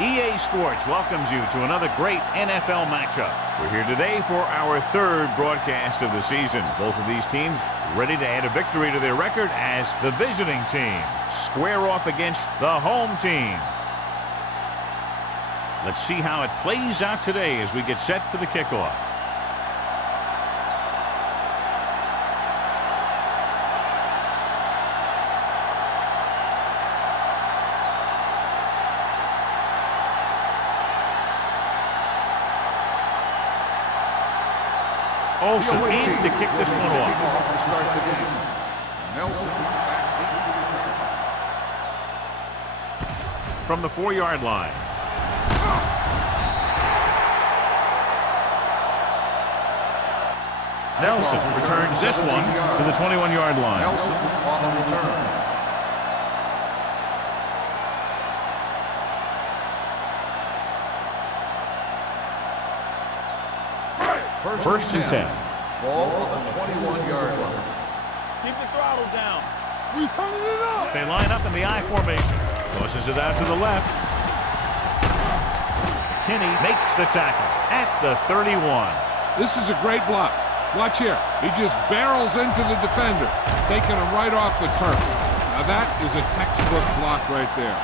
EA Sports welcomes you to another great NFL matchup. We're here today for our third broadcast of the season. Both of these teams ready to add a victory to their record as the visiting team square off against the home team. Let's see how it plays out today as we get set for the kickoff. Olsen in to kick this one off. To start the game. Nelson from the 4-yard line. Nelson returns this one to the 21-yard line. Nelson on the return. First and 10. Ball on the 21-yard line. Keep the throttle down. We turning it up. They line up in the I formation. Tosses it out to the left. Kinney makes the tackle at the 31. This is a great block. Watch here. He just barrels into the defender, taking him right off the turf. Now that is a textbook block right there.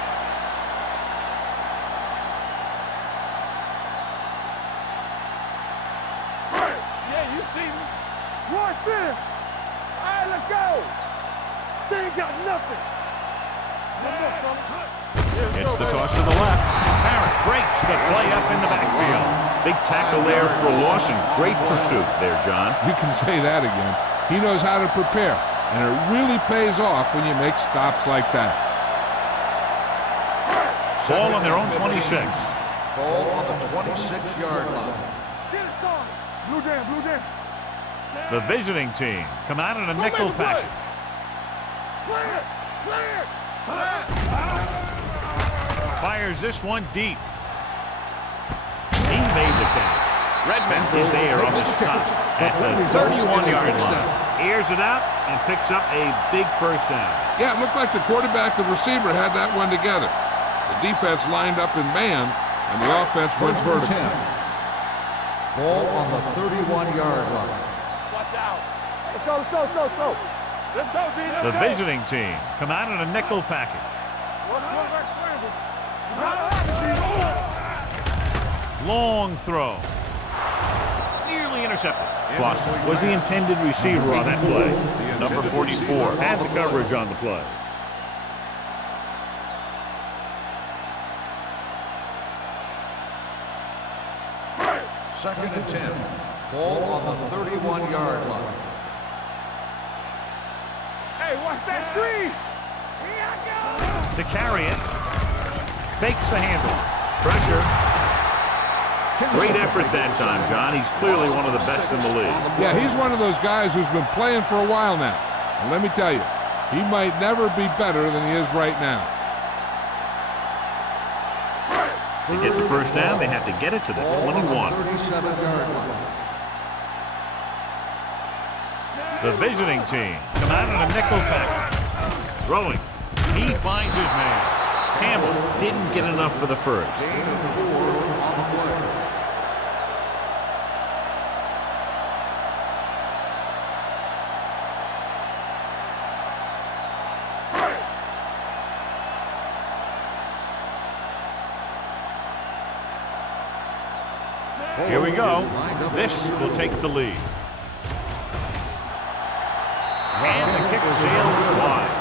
Yeah, you see me. Watch in. All right, let's go. They ain't got nothing. It's the toss to the left. Parrott breaks the play up in the backfield. Big tackle there for Lawson. Great pursuit there, John. You can say that again. He knows how to prepare, and it really pays off when you make stops like that. Ball on their own 26. Ball on the 26-yard line. Get it started. Blue jam. The visiting team come out in a nickel package. Clear. Fires this one deep. He made the catch. Redmond is there on the stop at the 31-yard line. Airs it out and picks up a big first down. Yeah, it looked like the quarterback and receiver had that one together. The defense lined up in man, and the offense went vertical. Ball on the 31-yard line. Watch out. Let's go. Let's go, D. The visiting team come out in a nickel package. Long throw. Nearly intercepted. Clausen was the intended receiver on that play. Number 44 had the coverage on the play. Second and 10. Ball on the 31-yard line. Hey, watch that screen. Here I go. To carry it. Fakes the handle. Pressure. Great effort that time, John. He's clearly one of the best in the league. Yeah, he's one of those guys who's been playing for a while now. And let me tell you, he might never be better than he is right now. To get the first down, they have to get it to the 21. 37-yard line. The visiting team come out in a nickel package. Throwing. He finds his man. Campbell didn't get enough for the first. Gain of 4 on the play. Here we go. This will take the lead. And the kick sails wide.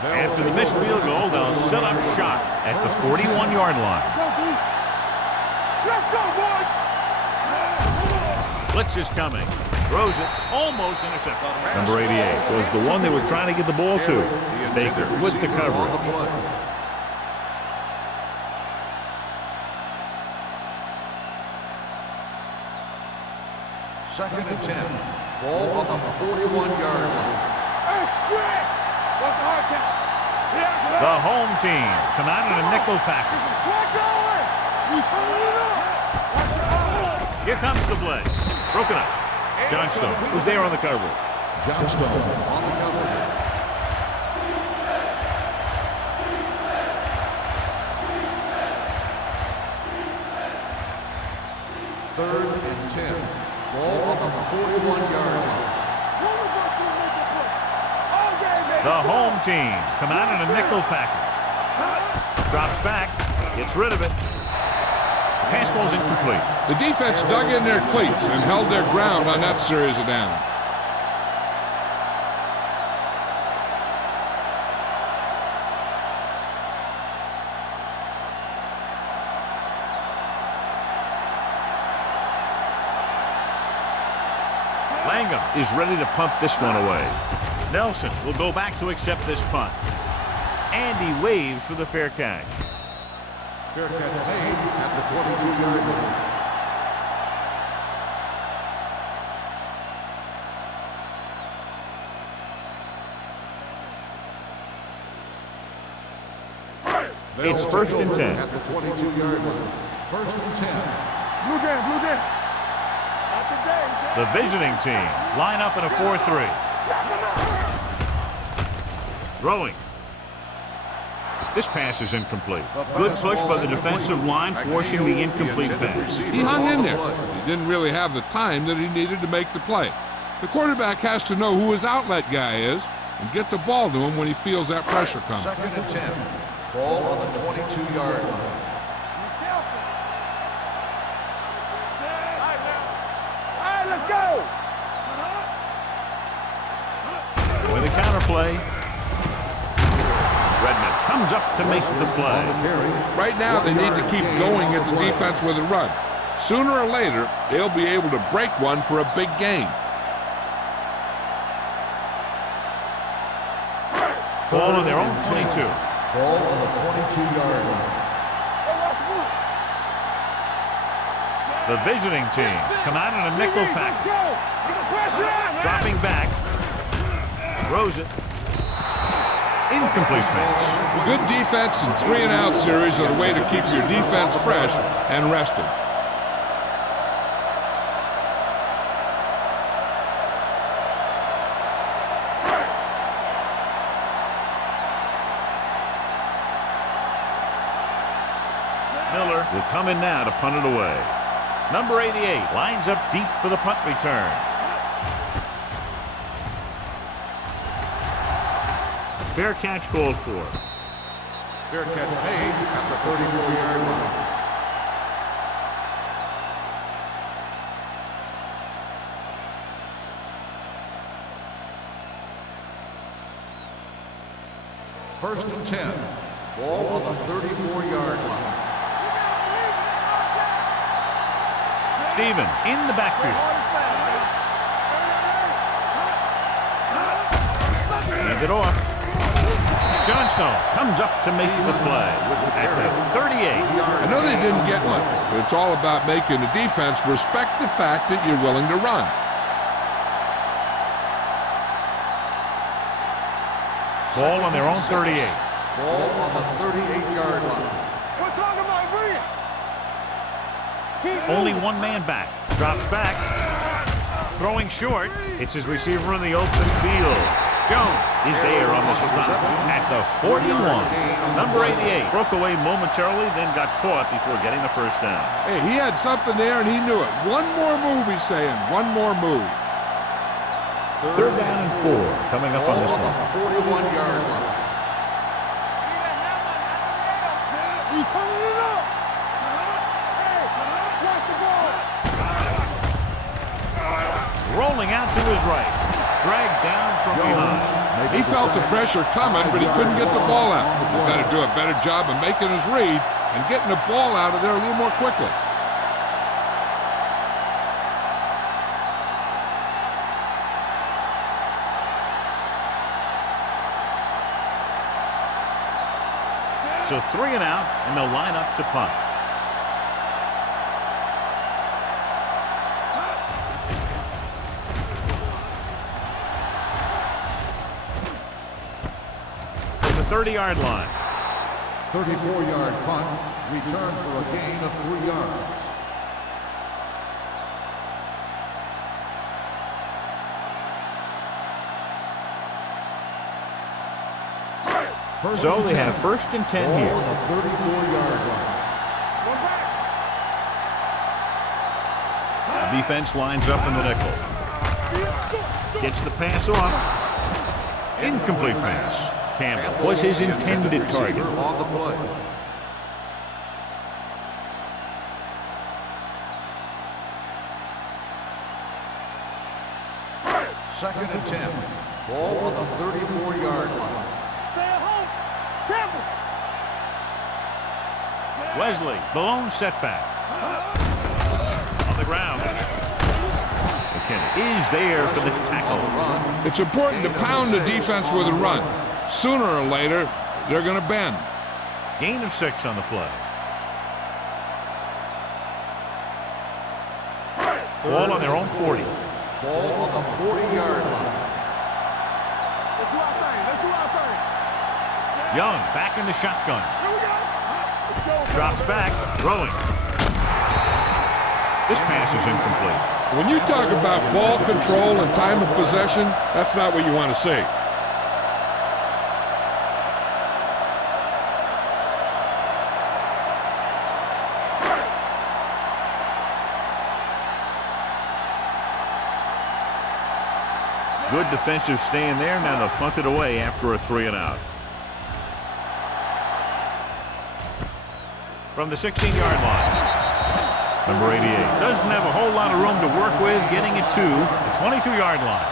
After the missed field goal, they'll set up shop at the 41-yard line. Let's go, boys. Blitz is coming. Throws it, almost intercepted. Number 88 was the one they were trying to get the ball to. Baker with the coverage. Second and 10. Ball on the 41-yard line. Hey, stretch. What's the hard count? The home team come out in a nickel package. Slide going. We turn it up. Here comes the blitz. Broken up. Johnstone was there on the coverage. Johnstone on the coverage. Third and 10. Ball on the 41-yard line. The home team come out in a nickel package. Drops back. Gets rid of it. The pass ball's incomplete. The defense dug in their cleats and held their ground on that series of downs. Langham is ready to punt this one away. Nelson will go back to accept this punt. And he waves for the fair catch. Fair catch made at the 22-yard line. It's first and 10. At the 22-yard line. First and 10. Blue game, blue game. The visiting team line up in a 4-3. Throwing. This pass is incomplete. Good push by the defensive line, forcing the incomplete pass. He hung in there. He didn't really have the time that he needed to make the play. The quarterback has to know who his outlet guy is and get the ball to him when he feels that pressure coming. Second and 10. Ball on the 22-yard line. Let's go! With a counter play. Redmond comes up to make the play. Right now, they need to keep going at the defense with a run. Sooner or later, they'll be able to break one for a big gain. Ball on their own 22. Ball on the 22-yard line. The visiting team come out in a nickel package. Dropping back. Throws it. Incompletion. Good defense and 3-and-out series are the way to keep your defense fresh and rested. Miller will come in now to punt it away. Number 88 lines up deep for the punt return. Fair catch called for. Fair catch made at the 34-yard line. First and 10. Ball on the 34-yard line. Stevens in the backfield. Hand it off. Johnstone comes up to make the play at the 38. I know they didn't get much, but it's all about making the defense respect the fact that you're willing to run. Ball on their own 38. Ball on the 38-yard line. We're talking about brilliant. Only one man back. Drops back. Throwing short. Hits his receiver in the open field. Jones is there on the stop at the 41. Number 88 broke away momentarily, then got caught before getting the first down. Hey, he had something there and he knew it. One more move, he's saying. One more move. Third down and 4 coming up on this one. 41-yard line. You turning it up. Rolling out to his right. Dragged down from behind. He felt the pressure coming, but he couldn't get the ball out. He's got to do a better job of making his read and getting the ball out of there a little more quickly. So 3 and out, and they'll line up to punt. To the 30-yard line. 34-yard punt. Return for a gain of 3 yards. So they have first and 10 Ball here. on the 34-yard line. One back. The defense lines up in the nickel. Gets the pass off. Incomplete pass. Campbell was his intended target. On the play. Second and 10. Ball on the 34-yard line. Stay at home. Campbell. Wesley, the lone setback. On the ground. McKinney is there for the tackle. It's important to pound the defense with a run. Sooner or later, they're going to bend. Gain of 6 on the play. Ball on their own 40. Ball on the 40-yard line. Let's do our thing. Let's do our thing. Young back in the shotgun. Here we go. Let's go. Drops back, throwing. This pass is incomplete. When you talk about ball control and time of possession, that's not what you want to see. Good defensive stand there. Now they'll punt it away after a 3-and-out. From the 16-yard line. Number 88 doesn't have a whole lot of room to work with, getting it to the 22-yard line.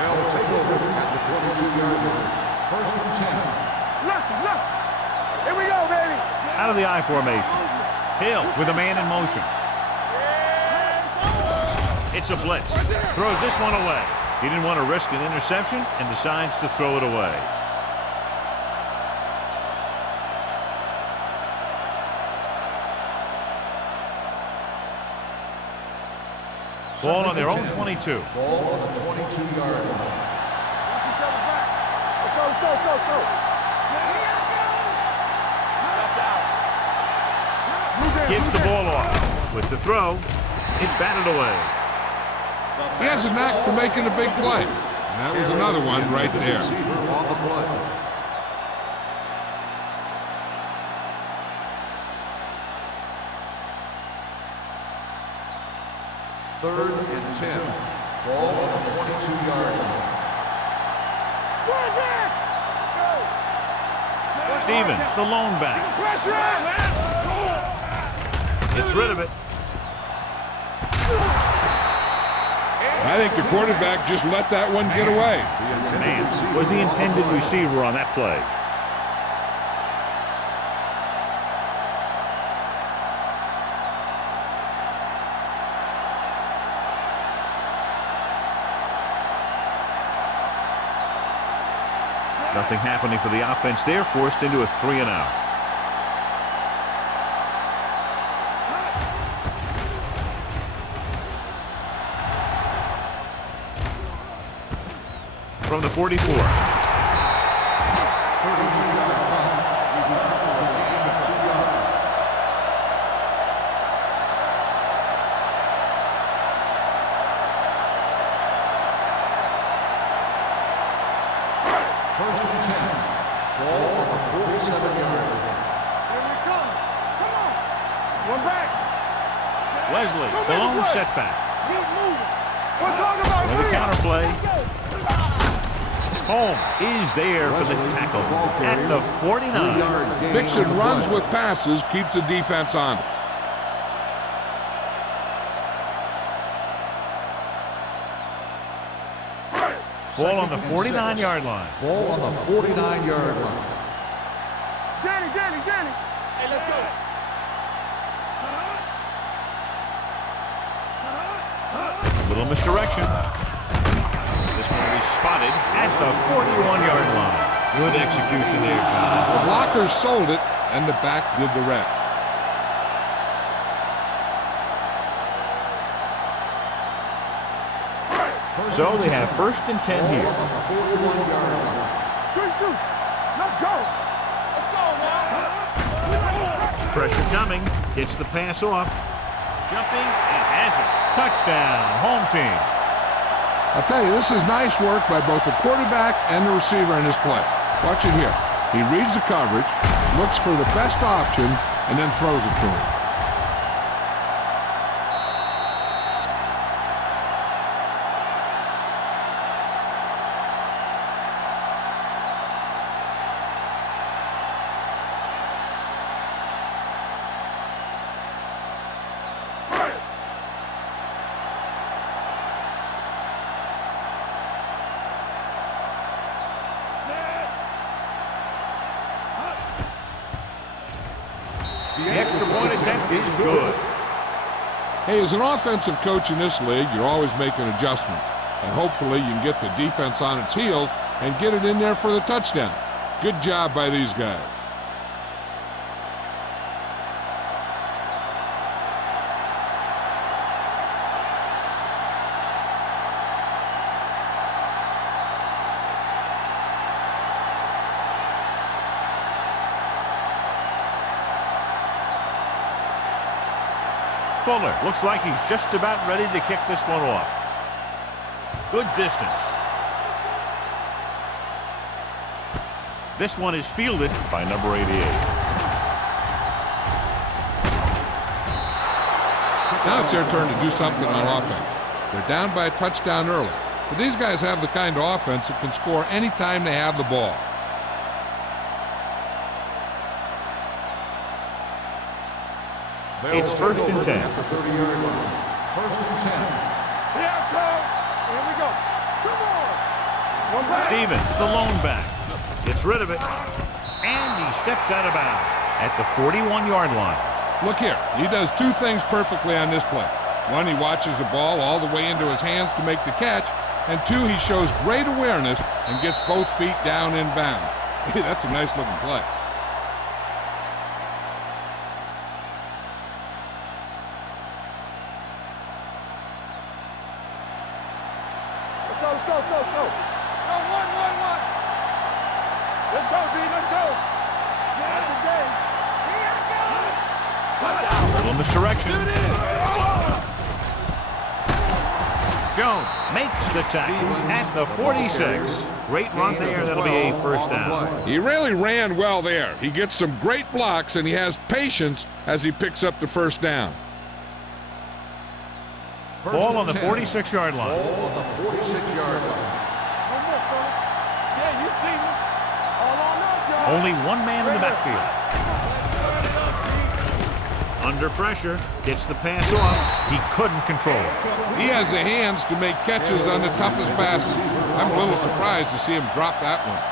They'll take over at the 22-yard line. First and 10. Look. Here we go, baby. Out of the I formation. Hill with a man in motion. It's a blitz. Throws this one away. He didn't want to risk an interception and decides to throw it away. Ball on their own 22. Ball on the 22-yard line. Let's go. Gives the ball off. With the throw, it's batted away. He has a knack for making a big play. And that was another one right there. Receiver on the play. Third and 10. Ball on the 22-yard line. Stevens, the lone back. Gets rid of it. I think the quarterback just let that one get away. Man was the intended receiver on that play. Nothing happening for the offense there, forced into a 3-and-out. From the 44. 32-yard punt. Return for a gain of 2 yards. First and 10. Ball on the 47-yard line. Here we come. Come on. One back. Wesley, the lone setback. Keep moving. We're talking about With the counterplay. Holmes is there for the tackle at the 49. Mixing runs with passes keeps the defense honest. Ball on the 49-yard line. Ball on the 49-yard line. Danny. Hey, let's go. A little misdirection. This one will be spotted at the 41-yard line. Good execution there, John. The blockers sold it, and the back did the rest. So they have first and 10 here. 41-yard line. Good shoot. Let's go. Let's go now. Pressure coming. Gets the pass off. Jumping and has it. Touchdown, home team. I'll tell you, this is nice work by both the quarterback and the receiver in this play. Watch it here. He reads the coverage, looks for the best option, and then throws it to him. The extra point attempt is good. Hey, as an offensive coach in this league, you're always making adjustments. And hopefully you can get the defense on its heels and get it in there for the touchdown. Good job by these guys. Fuller looks like he's just about ready to kick this one off. Good distance. This one is fielded by number 88. Now it's their turn to do something on offense. They're down by a touchdown early. But these guys have the kind of offense that can score anytime they have the ball. It's 1st and 10. At the 30-yard line. 1st and 10. Here it comes. Here we go. Come on. One back. Stevens, the lone back, gets rid of it, and he steps out of bounds at the 41-yard line. Look here, he does two things perfectly on this play. One, he watches the ball all the way into his hands to make the catch, and two, he shows great awareness and gets both feet down in bounds. Hey, that's a nice looking play. Let's go. Go, 1. Let's go, D. Let's go. That's the game. A little misdirection. Jones makes the tackle at the 46. Great run there. That'll be a first down. He really ran well there. He gets some great blocks, and he has patience as he picks up the first down. Ball on the 46-yard line. Ball on the 46-yard line. Yeah, you see me. All on us, y'all. Only one man in the backfield. Under pressure, gets the pass off. He couldn't control it. He has the hands to make catches on the toughest passes. I'm a little surprised to see him drop that one.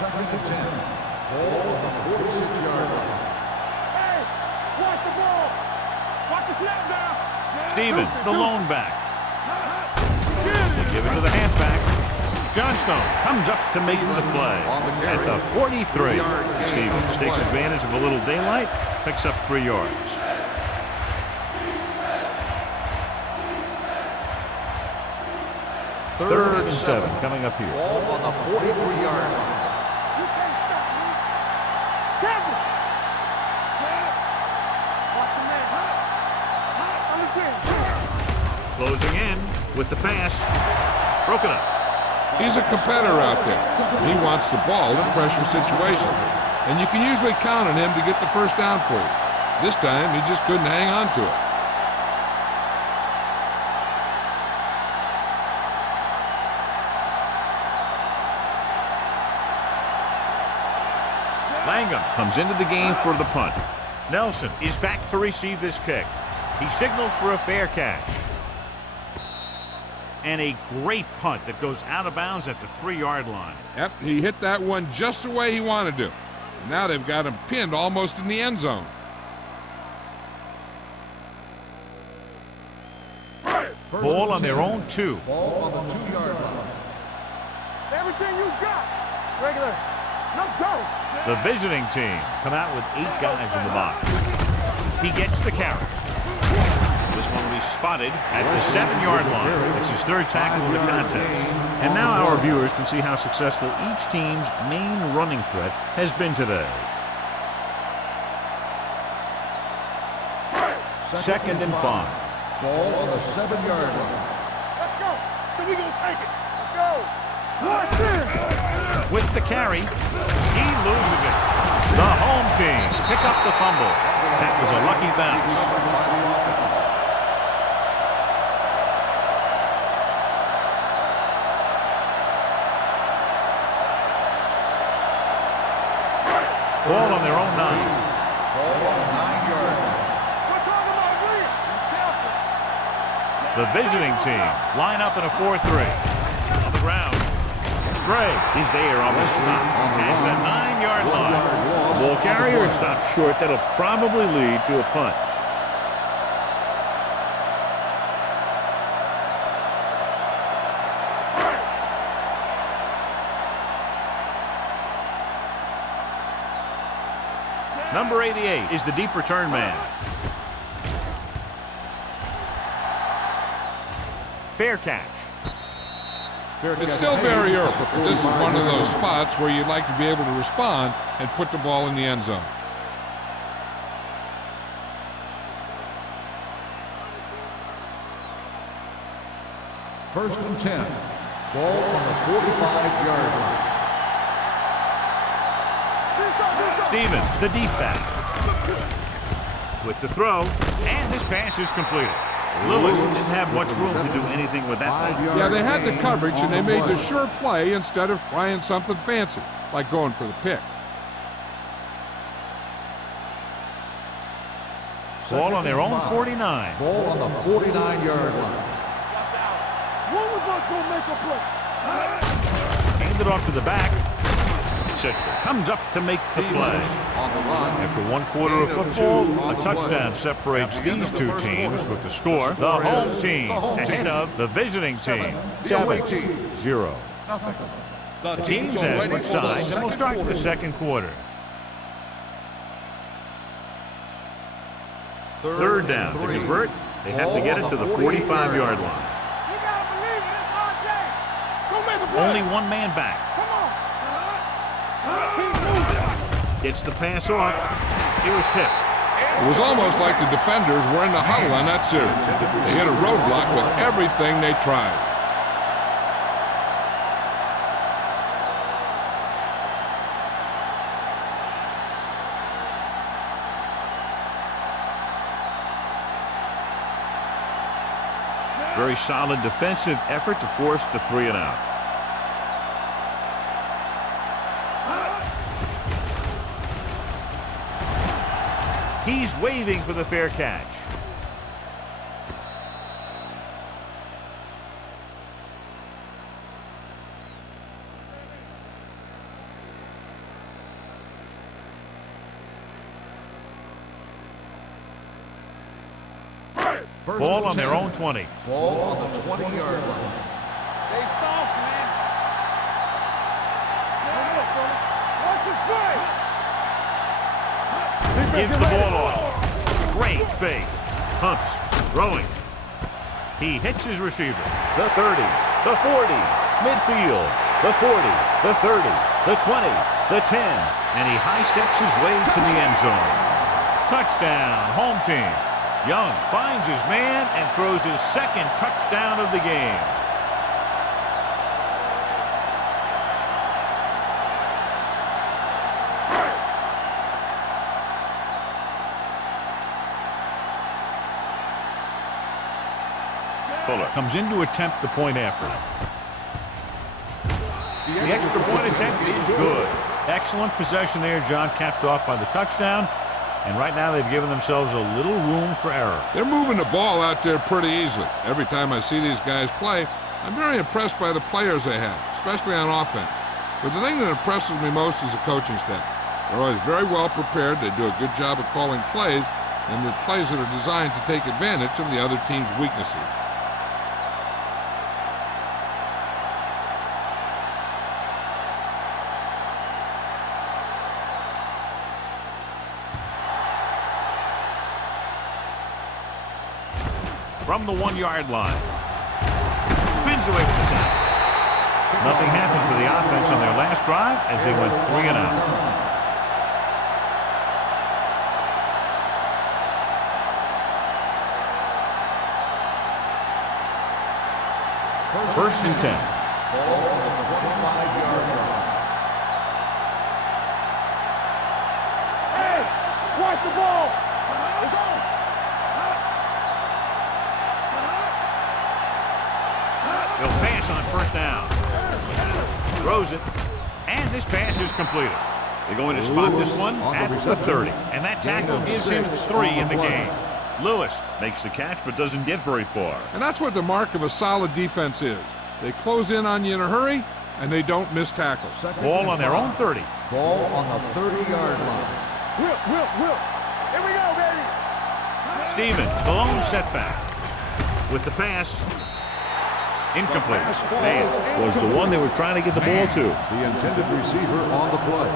Second and 10. Ball on the 46-yard line. Hey, watch the ball. Watch the snap down. Stevens, the lone back. They give it to the halfback. Johnstone comes up to make the play at the 43. Stevens takes advantage of a little daylight, picks up 3 yards. Third and 7 coming up here. Ball on the 43-yard line. You can't stop me. Campbell. Watch the man. On the 10. Closing in with the pass. Broken up. He's a competitor out there. He wants the ball in pressure situation. And you can usually count on him to get the first down for you. This time, he just couldn't hang on to it. Langham comes into the game for the punt. Nelson is back to receive this kick. He signals for a fair catch. And a great punt that goes out of bounds at the 3-yard line. Yep, he hit that one just the way he wanted to. And now they've got him pinned almost in the end zone. Ball on their own 2. Ball on the 2-yard line. Everything you got. Regular. Let's go. The visiting team come out with 8 guys in the box. He gets the carry. The This one will be spotted at the 7-yard line. It's his third tackle of the contest. And now our viewers can see how successful each team's main running threat has been today. Second and 5. Ball on the 7-yard line. Let's go. So we gonna take it. Let's go. Watch this. With the carry, he loses it. The home team pick up the fumble. That was a lucky bounce. Ball on their own 9. Ball on the 9-yard line. We're talking about William. Be careful. The visiting team line up in a 4-3. On the ground, Gray is there on the stop at the 9-yard line. The ball carrier stops short. That'll probably lead to a punt. Number 88 is the deep return man. Fair catch. It's still very early, but this is one of those spots where you'd like to be able to respond and put the ball in the end zone. First and 10. Ball on the 45-yard line. Stevens, the deep back. With the throw, and this pass is completed. Lewis didn't have much room to do anything with that ball. Yeah, they had the coverage, and they made the sure play instead of trying something fancy, like going for the pick. Ball on their own 49. Ball on the 49-yard line. One of us gonna make a play. Handed off to the back. Citral comes up to make the play. On the run. After 1 quarter of football, a touchdown separates these two teams with the score. The home team ahead of the visiting team. 7-0. The teams have switched sides, and we'll start the second quarter. Third down. To convert, they have to get it to the 45-yard line. You gotta believe it. It's our day. Go make a play. Only one man back. Come on. Gets the pass off. It was tipped. It was almost like the defenders were in the huddle on that series. They hit a roadblock with everything they tried. Very solid defensive effort to force the 3-and-out. He's waving for the fair catch. Ball on their own 20. Ball on the 20-yard line. Stay soft, man. Watch his play. Gives the ball off. Great fake. Pumps. Throwing. He hits his receiver. The 30. The 40. Midfield. The 40. The 30. The 20. The 10. And he high steps his way to the end zone. Touchdown. Home team. Young finds his man and throws his second touchdown of the game. Fuller comes in to attempt the point after. The extra point attempt is good. Excellent possession there, John, capped off by the touchdown. And right now they've given themselves a little room for error. They're moving the ball out there pretty easily. Every time I see these guys play, I'm very impressed by the players they have, especially on offense. But the thing that impresses me most is the coaching staff. They're always very well prepared. They do a good job of calling plays, and the plays that are designed to take advantage of the other team's weaknesses. from the 1-yard line. Spins away with the tackle. Nothing happened for the offense on their last drive as they went 3 and out. First and 10. Ball on the 25-yard line. Hey, watch the ball. It's on. He'll pass on first down. Throws it. And this pass is completed. They're going to spot this one at the 30. And that tackle gives him 3 in the game. Lewis makes the catch but doesn't get very far. And that's what the mark of a solid defense is. They close in on you in a hurry, and they don't miss tackles. Ball on their own 30. Ball on the 30-yard line. Whip. Here we go, baby. Stevens, the lone setback. With the pass. Incomplete. Man, was the one they were trying to get the ball to. The intended receiver on the play.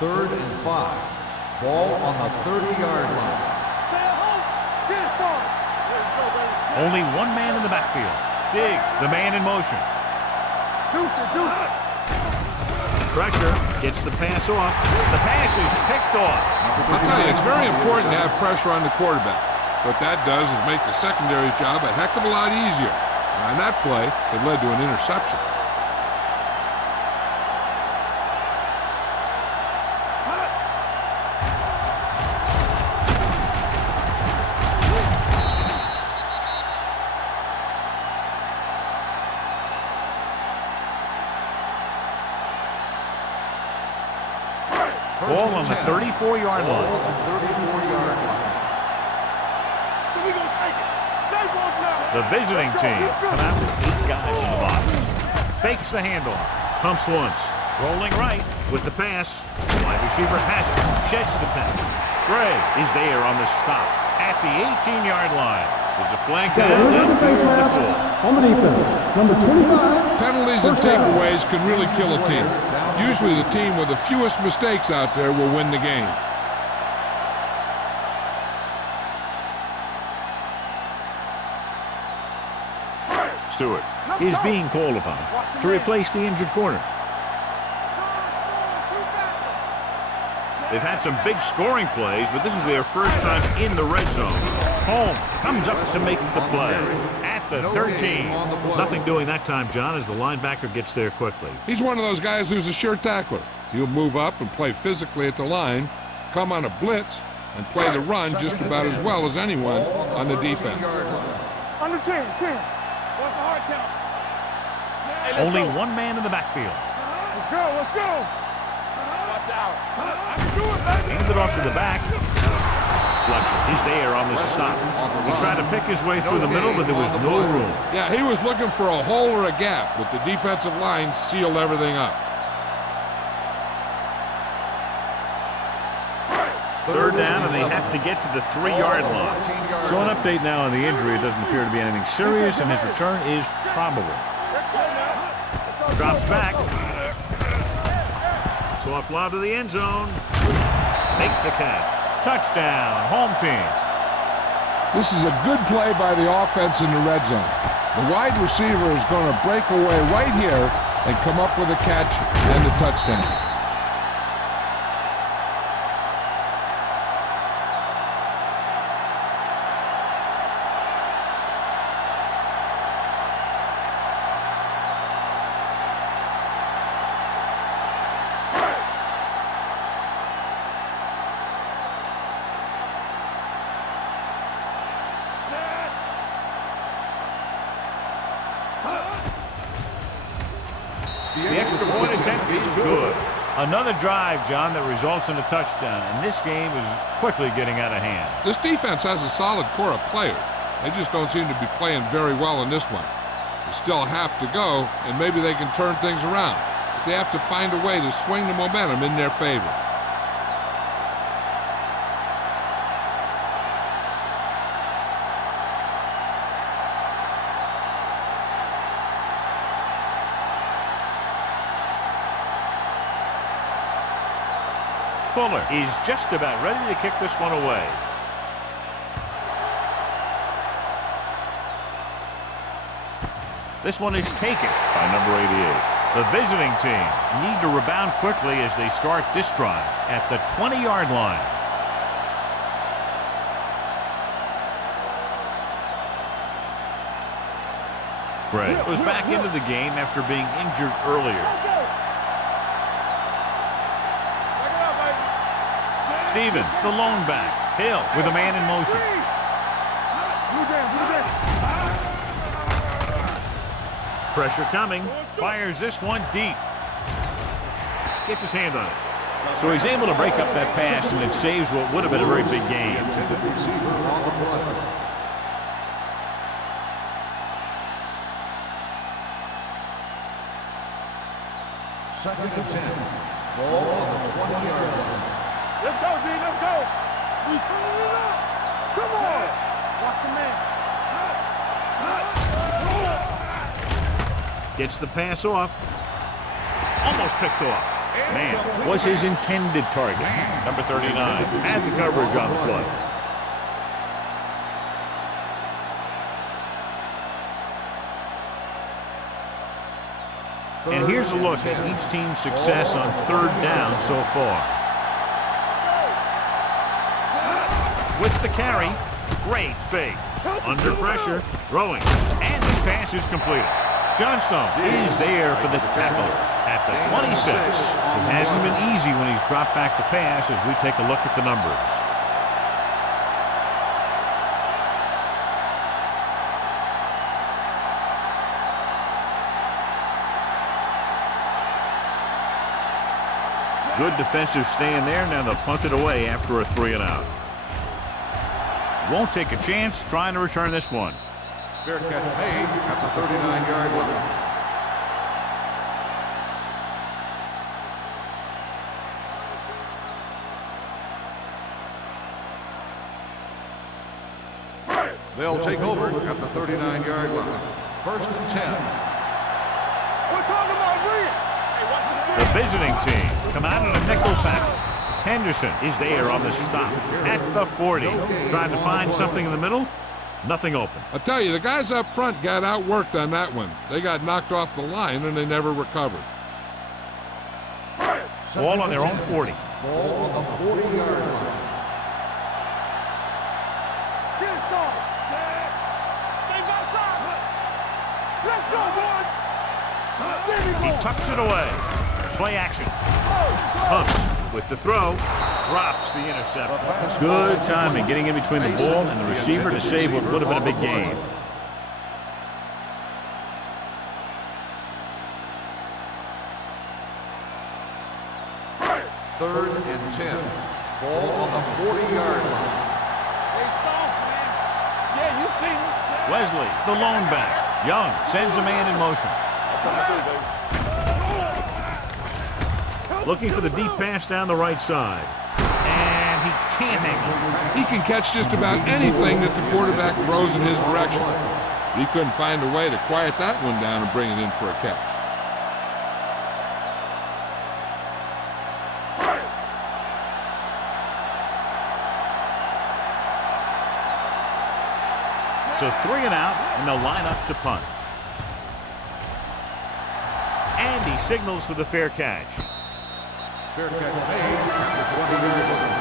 Third and 5. Ball on the 30-yard line. Stay at home. Get it, son. Let's go, baby. Only one man in the backfield. Diggs, the man in motion. Juice it. Pressure gets the pass off. The pass is picked off. I'll tell you, it's very important to have pressure on the quarterback. What that does is make the secondary's job a heck of a lot easier. And on that play, it led to an interception. Ball on the 34-yard line. Ball on the 34-yard line. So we gonna take it. Stay both now. The visiting team come out with 8 guys in the box. Fakes the handoff. Pumps once. Rolling right with the pass. Wide receiver has it. Sheds the pass. Gray is there on the stop at the 18-yard line. There's a flag down and here's the ball. On the defense, number 25. Penalties and takeaways can really kill a team. Usually the team with the fewest mistakes out there will win the game. Stewart is being called upon to replace the injured corner. They've had some big scoring plays, but this is their first time in the red zone. Holmes comes up to make the play at the 13. Nothing doing that time, John, as the linebacker gets there quickly. He's one of those guys who's a sure tackler. He'll move up and play physically at the line, come on a blitz, and play the run just about as well as anyone on the defense. Under 10. What's the hard count? Hey, Only go. one man in the backfield. Let's go. Watch out. I can do it, baby. Handed off to the back. Fletcher, he's there on the stop. He tried to pick his way through the middle, but there was no room. Yeah, he was looking for a hole or a gap, but the defensive line sealed everything up. Third down, and they have to get to the 3-yard line. So an update now on the injury. It doesn't appear to be anything serious, and his return is probable. Drops back. Soft lob to the end zone. Makes the catch. Touchdown, home team. This is a good play by the offense in the red zone. The wide receiver is going to break away right here and come up with a catch and the touchdown. The extra point attempt is good. Another drive, John, that results in a touchdown, and this game is quickly getting out of hand. This defense has a solid core of players. They just don't seem to be playing very well in this one. They still have to go, and maybe they can turn things around. But they have to find a way to swing the momentum in their favor. Fuller is just about ready to kick this one away. This one is taken by number 88. The visiting team need to rebound quickly as they start this drive at the 20-yard line. Gray was back into the game after being injured earlier. Stevens, the lone back. Hill with a man in motion. Pressure coming. Fires this one deep. Gets his hand on it. So he's able to break up that pass, and it saves what would have been a very big game. Second and 10. Ball on the 20-yard line. Let's go, D. Let's go. We turn it up. Come on. Watch your man. Gets the pass off. Almost picked off. Man was his intended target. Number 39 had the coverage on the play. And here's a look at each team's success on third down so far. With the carry, great fake. Under pressure, throwing, and this pass is completed. Johnstone is there for the tackle at the 26. It hasn't been easy when he's dropped back to pass as we take a look at the numbers. Good defensive stand there. Now they'll punt it away after a 3-and-out. Won't take a chance trying to return this one. Fair catch made at the 39-yard line. They'll take over at the 39-yard line. First and 10. We're talking about Reed. The visiting team come out in a nickel package. Henderson is there on the stop at the 40. Trying to find something in the middle. Nothing open. I tell you, the guys up front got outworked on that one. They got knocked off the line and they never recovered. Ball on their own 40. Ball on the 40-yard line. Get it started. Stay outside. Let's go, boys. There we He go. tucks it away. Play action. Pumps with the throw. Drops the interception. Good timing getting in between the ball and the receiver to save what would have been a big game. Third and 10. Ball on the 40-yard line. They soft, man. Yeah, you see me. Wesley, the lone back. Young sends a man in motion. Looking for the deep pass down the right side. And he can't hang on. He can catch just about anything that the quarterback throws in his direction. He couldn't find a way to quiet that one down and bring it in for a catch. So 3-and-out, and they'll line up to punt. And he signals for the fair catch. Fair catch made at the 20-yard line.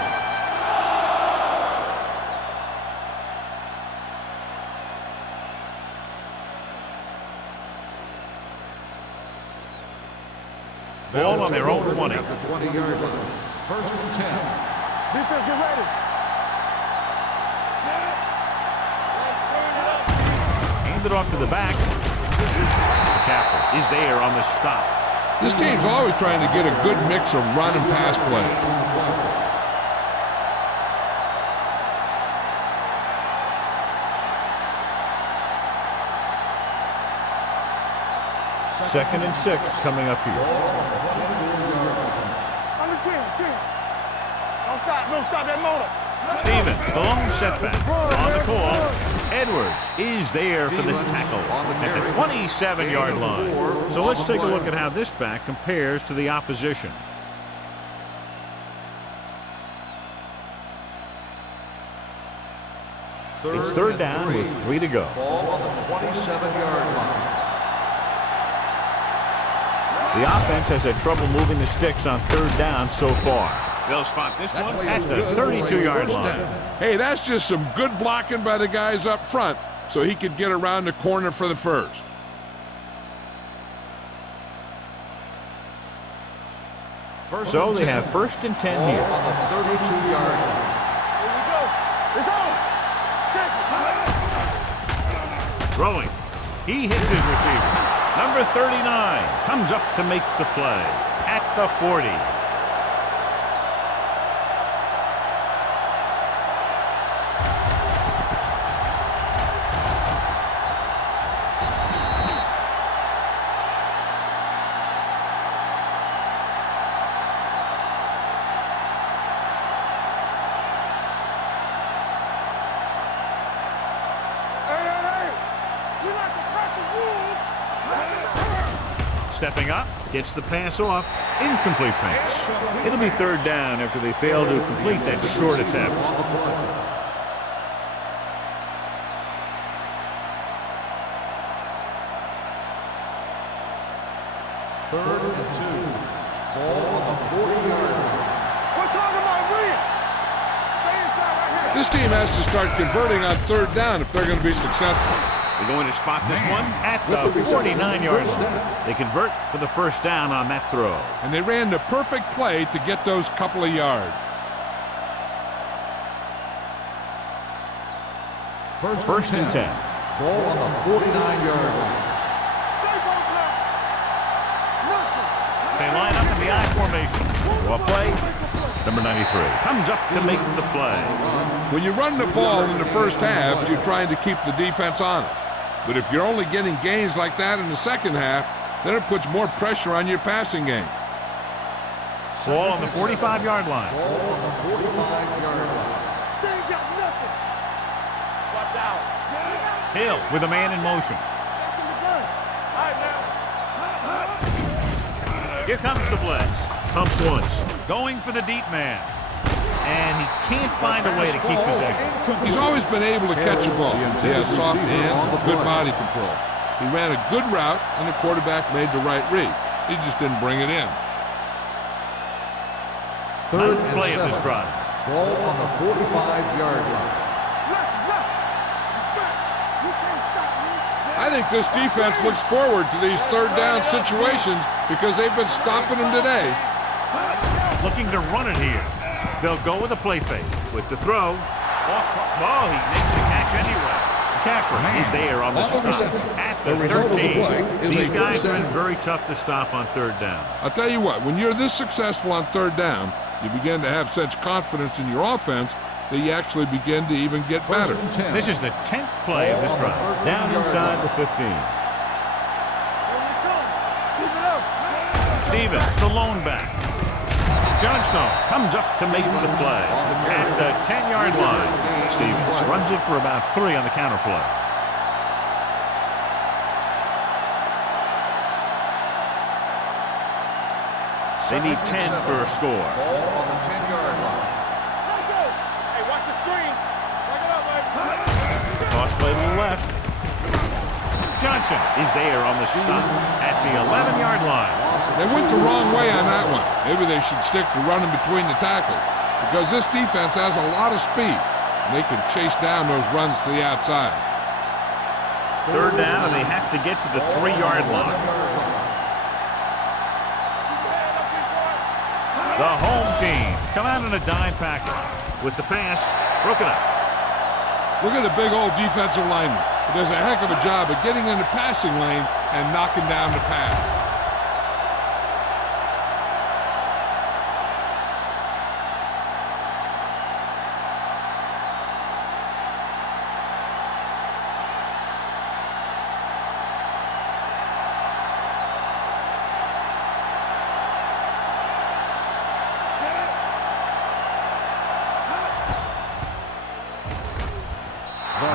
Ball on their own 20. At the 20-yard line. First and 10. Defense, get ready. Handed off to the back. McCaffrey is there on the stop. This team's always trying to get a good mix of run and pass plays. Second and 6 coming up here. Under 10. Don't stop that motor. Stevens, the long setback. On the call. Edwards is there for the tackle at the 27-yard line. So let's take a look at how this back compares to the opposition. It's third down with 3 to go. Ball on the 27-yard line. The offense has had trouble moving the sticks on third down so far. They'll spot this one at the 32-yard line. Hey, that's just some good blocking by the guys up front so he could get around the corner for the first. So they have first and 10 here. On the 32-yard line. Here we go. It's on. Check it. Throwing. He hits his receiver. Number 39 comes up to make the play at the 40. Stepping up, gets the pass off, incomplete pass. It'll be third down after they fail to complete that short attempt. Third and 2. Ball on the 40-yard line. We're talking about Reed. Stay inside right here. This team has to start converting on third down if they're going to be successful. They're going to spot this one at the 49-yard line. They convert for the first down on that throw. And they ran the perfect play to get those couple of yards. First and 10. Ball on the 49-yard line. They line up in the I formation. Well, play. Number 93 comes up to make the play. When you run the ball in the first half, you're trying to keep the defense honest. But if you're only getting gains like that in the second half, then it puts more pressure on your passing game. Ball on the 45-yard line. Ball on the 45-yard line. They ain't got nothing. Watch out. Hill with a man in motion. Back in the gun. All right, now. Here comes the blitz. Pumps once. Going for the deep man. And he can't find a way to keep possession. He's always been able to catch a ball. He has soft hands and good body control. He ran a good route, and the quarterback made the right read. He just didn't bring it in. Third Ninth and play of this 7. drive. Ball on the 45-yard line. You can't stop me. I think this defense looks forward to these third down situations because they've been stopping them today. Looking to run it here. They'll go with a play fake. With the throw. Oh, he makes the catch anyway. McCaffrey is there on the stop at the 13. These guys have been very tough to stop on third down. I'll tell you what, when you're this successful on third down, you begin to have such confidence in your offense that you actually begin to even get better. This is the 10th play of this drive. Down inside the 15. Keep it up. Stevens, the lone back. Johnstone comes up to make the play at the 10-yard line. Stevens runs it for about 3 on the counter play. They need 10 for a score. Ball on the 10-yard line. Let's go. Hey, watch the screen. Break it up, baby. Toss play to the left. Johnson is there on the stop at the 11-yard line. They went the wrong way on that one. Maybe they should stick to running between the tackles because this defense has a lot of speed. And they can chase down those runs to the outside. Third down, and they have to get to the 3-yard line. The home team come out in a dime package with the pass broken up. Look at the big old defensive lineman. He does a heck of a job of getting in the passing lane and knocking down the pass.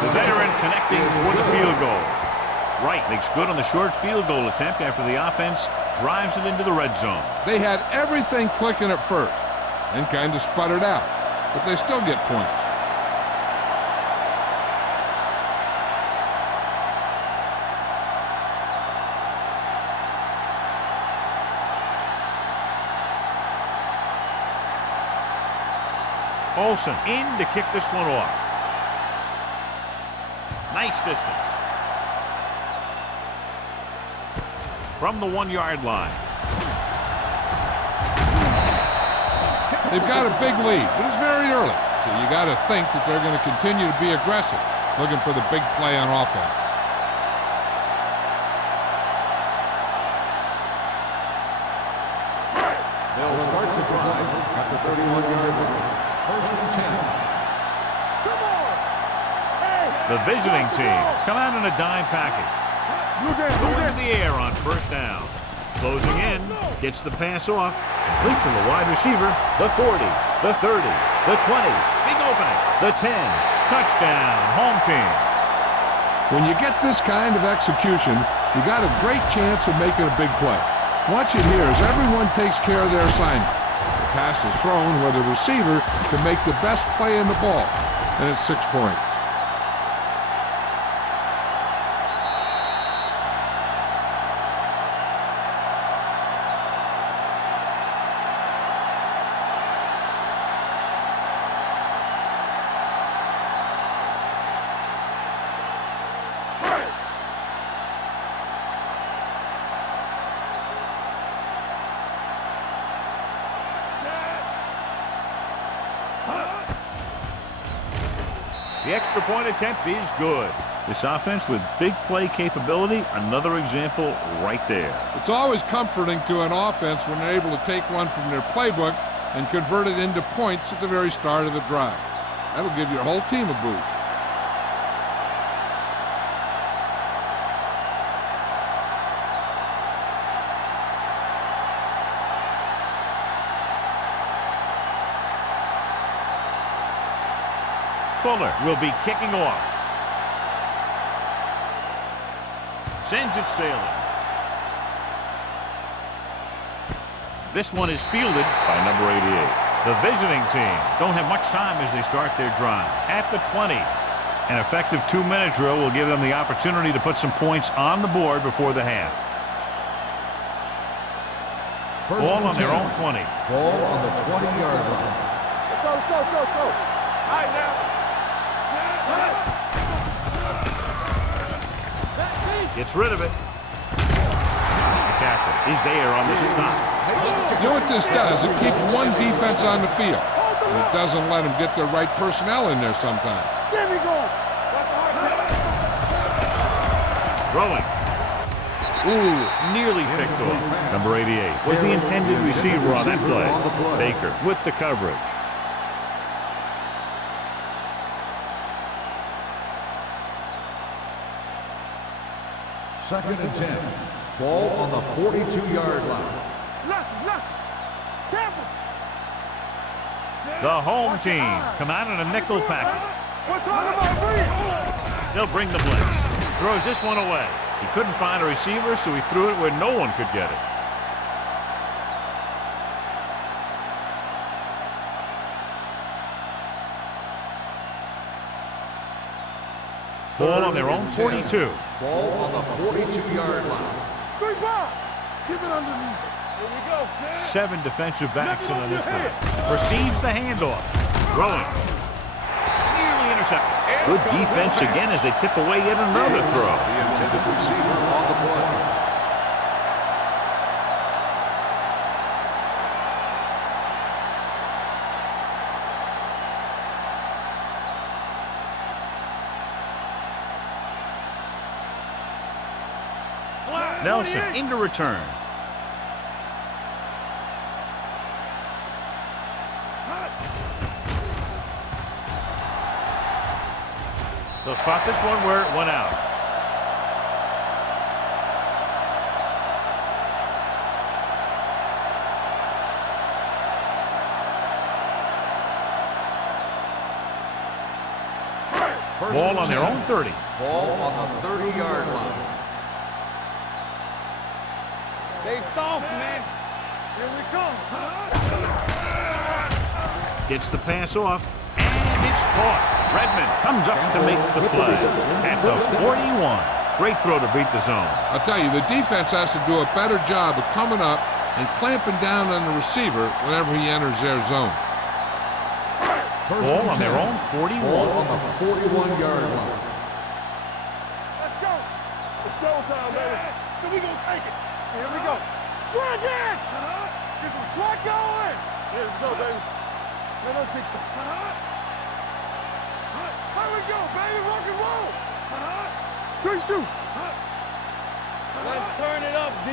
The veteran connecting for the field goal. Wright makes good on the short field goal attempt after the offense drives it into the red zone. They had everything clicking at first and kind of sputtered out, but they still get points. Olsen in to kick this one off. Nice distance. From the 1-yard line. They've got a big lead, but it's very early. So you got to think that they're going to continue to be aggressive, looking for the big play on offense. They'll start the drive at the 31-yard line. First and 10. Come on! Hey! The visiting team come out in a dime package. Going to the air on first down. Closing in, gets the pass off. Complete to the wide receiver. The 40, the 30, the 20. Big opening. The 10. Touchdown, home team. When you get this kind of execution, you got a great chance of making a big play. Watch it here as everyone takes care of their assignment. The pass is thrown where the receiver can make the best play in the ball, and it's 6 points. The extra point attempt is good. This offense with big play capability, another example right there. It's always comforting to an offense when they're able to take one from their playbook and convert it into points at the very start of the drive. That'll give your whole team a boost. Fuller will be kicking off. Sends it sailing. This one is fielded by number 88. The visiting team don't have much time as they start their drive. At the 20. An effective 2-minute drill will give them the opportunity to put some points on the board before the half. Ball on their own 20. Ball on the 20-yard line. Let's go. All right, now. Gets rid of it. McCaffrey is there on the stop. You know what this does? It keeps one defense on the field, and it doesn't let them get the right personnel in there sometimes. There we go. Throwing. Ooh, nearly picked off. Number 88 was the intended receiver on that play. Baker with the coverage. Second and 10. Ball on the 42-yard line. Look. Tampa. The home team come out in a nickel package. We're talking about breathe. They'll bring the blitz. Throws this one away. He couldn't find a receiver, so he threw it where no one could get it. Ball on their own 42. Ball on the 42-yard line. 3 ball. Give it underneath. Here we go, Sam. 7 defensive backs in on this time. Receives the handoff. Throwing. Nearly intercepted. Good defense again as they tip away yet another throw. The intended receiver on the play. Nelson into return. They'll spot this one where it went out. Ball on their own 30. Ball on the 30-yard line. Stay soft, man. Here we go. Gets the pass off, and it's caught. Redmond comes up to make the play at the 41. Great throw to beat the zone. I'll tell you, the defense has to do a better job of coming up and clamping down on the receiver whenever he enters their zone. Ball on their own 41. Ball on the 41-yard line. Let's go. It's showtime, baby. So we gonna take it. Here we go. Run it! Get some slack going. Here we go, baby. Let us get you. Here we go, baby. Rock and roll. 3-2. Let's turn it up, D.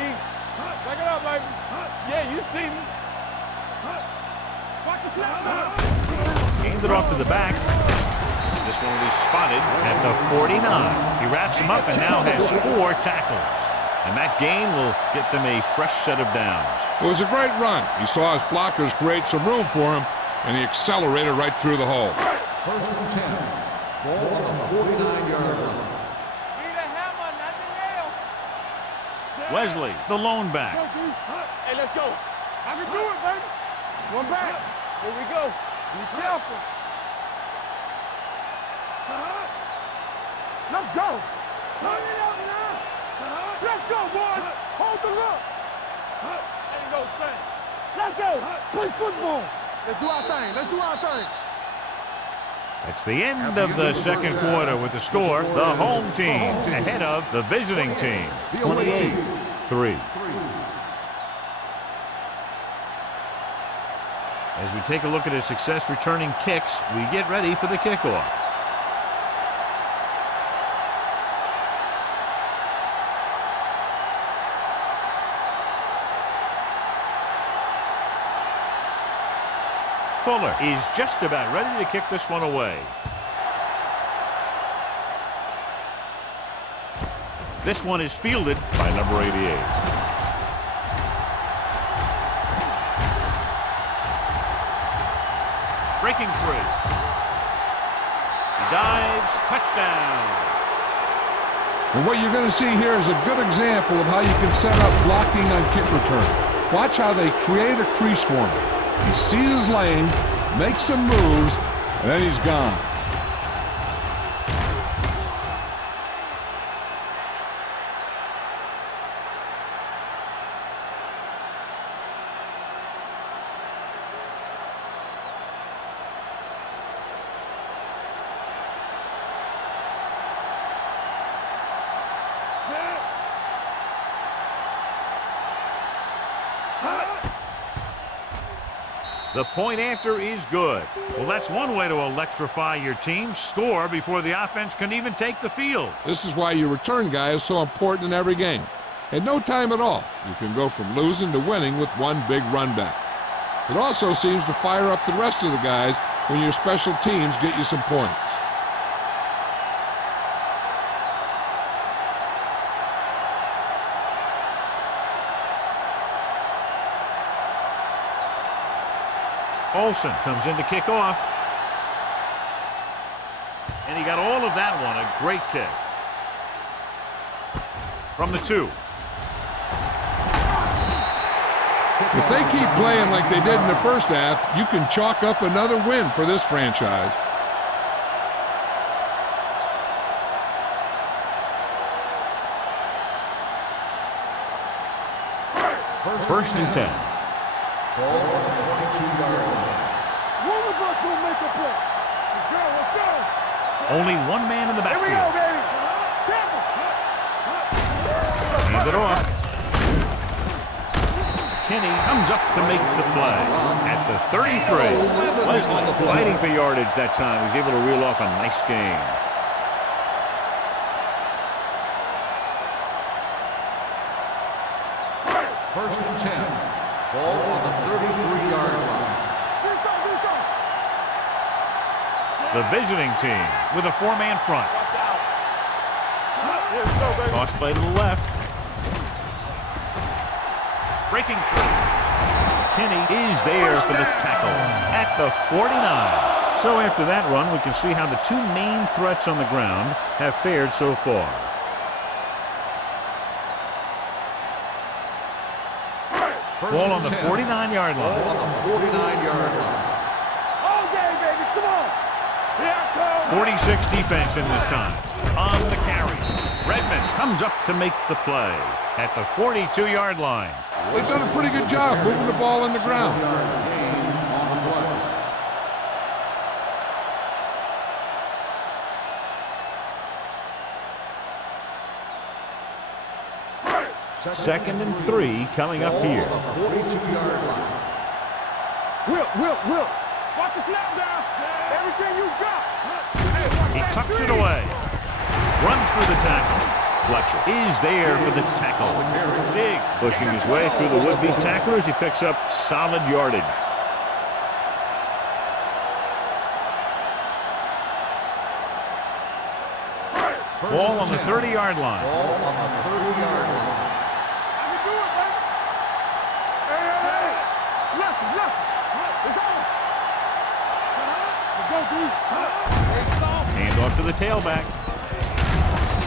Back it up, baby. Yeah, you see me. Rock the snap. Handed off to the back. This one will be spotted at the 49. He wraps him up and now has 4 tackles. And that gain will get them a fresh set of downs. It was a great run. He saw his blockers create some room for him, and he accelerated right through the hole. First and 10. Ball on the 49-yard line. Need a hammer, not the nail. Wesley, the lone back. Hey, let's go. I can do it, baby. One back. Here we go. Be careful. Let's go. Turn it up now. Let's go, boys. Hold the look. Ain't no thing. Let's go. Play football. Let's do our thing. Let's do our thing. That's the end of the second quarter with the score. The home team ahead of the visiting team. 28-3. As we take a look at his success returning kicks, we get ready for the kickoff. Fuller is just about ready to kick this one away. This one is fielded by number 88. Breaking free. He dives. Touchdown. And what you're going to see here is a good example of how you can set up blocking on kick return. Watch how they create a crease for him. He sees his lane, makes some moves, and then he's gone. The point after is good. Well, that's one way to electrify your team. Score before the offense can even take the field. This is why your return guy is so important in every game. In no time at all, you can go from losing to winning with one big run back. It also seems to fire up the rest of the guys when your special teams get you some points. Olsen comes in to kick off. And he got all of that one. A great kick. From the 2. If they keep playing like they did in the first half, you can chalk up another win for this franchise. First and 10. Ball on the 22-yard line. One of us will make a play. Let's go. Let's go. Only one man in the Here we backfield. go, baby. Tackle. Hand it off. Kenny comes up to make the play at the 33. Wesley fighting for yardage that time. He's able to reel off a nice gain. First and 10. Ball on the 33-yard line. The visiting team with a 4-man front. Toss play to the left. Breaking free. Kenny is there for the tackle at the 49. So after that run, we can see how the 2 main threats on the ground have fared so far. Ball on the 49-yard line. Ball on the 49-yard line. All day, baby. Come on. Here I come. 46 defense in this time. On the carry. Redmond comes up to make the play at the 42-yard line. They've done a pretty good job moving the ball on the ground. 2nd and 3 coming up here. Ball on the 42-yard line. Will. Watch the snap down. Everything you got. Hey, He tucks it away. Runs through the tackle. Fletcher is there for the tackle. Big, pushing his way through the would-be tacklers. He picks up solid yardage. Ball on the 30-yard line. Ball on the 30-yard line. I can do it, baby. Hey. Left. It's over. Let's go, dude. Hand off to the tailback.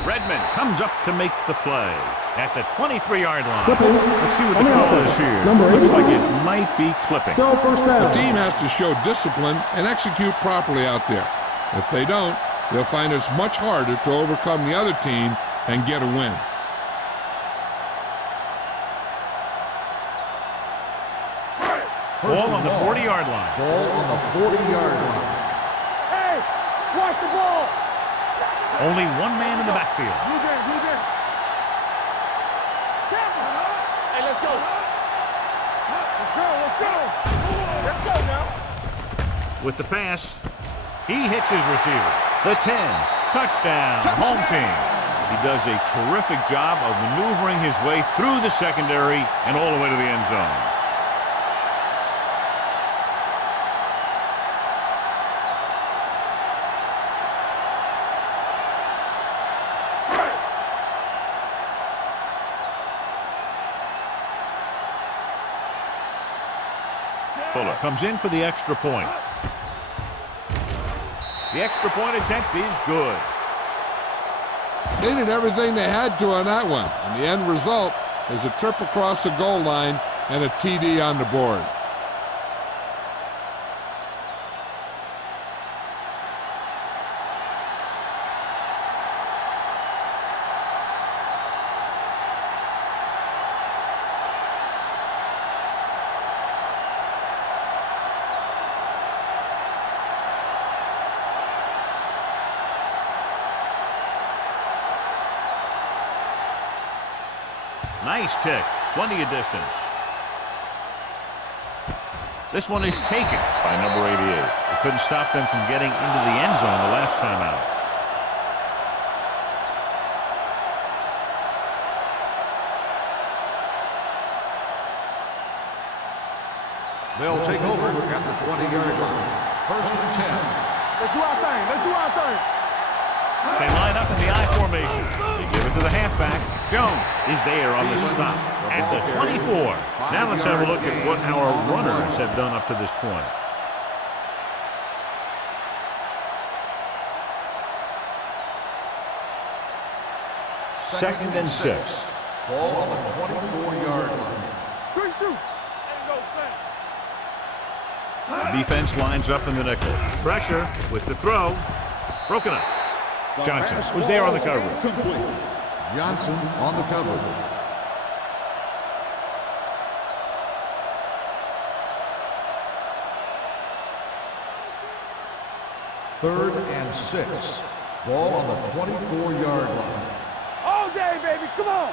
Redmond comes up to make the play at the 23-yard line. Clipping. Let's see what On the the call offense, is here. number Looks like 89. it might be clipping. Still first The down. team has to show discipline and execute properly out there. If they don't, they'll find it's much harder to overcome the other team and get a win. Ball on the 40-yard line. Ball on the 40-yard line. Hey, watch the ball. Only one man in the backfield. Blue game. Hey, let's go. Let's go now. With the pass, he hits his receiver. The 10, touchdown, home team. He does a terrific job of maneuvering his way through the secondary and all the way to the end zone. Fuller comes in for the extra point. The extra point attempt is good. They did everything they had to on that one, and the end result is a trip across the goal line and a TD on the board. Nice kick. Plenty of distance. This one is taken by number 88. It couldn't stop them from getting into the end zone the last time out. They'll take over at the 20-yard line. 1st and 10. Let's do our thing. They line up in the I formation. They give it to the halfback. Jones is there on the stop at the 24. Now let's have a look at what our runners have done up to this point. Second and 6. Ball on the 24-yard line. Quick shoot. Ain't no thing. The defense lines up in the nickel. Pressure with the throw. Broken up. Johnson was there on the coverage. Complete. Johnson on the coverage. Third and 6. Ball on the 24-yard line. All day, baby. Come on.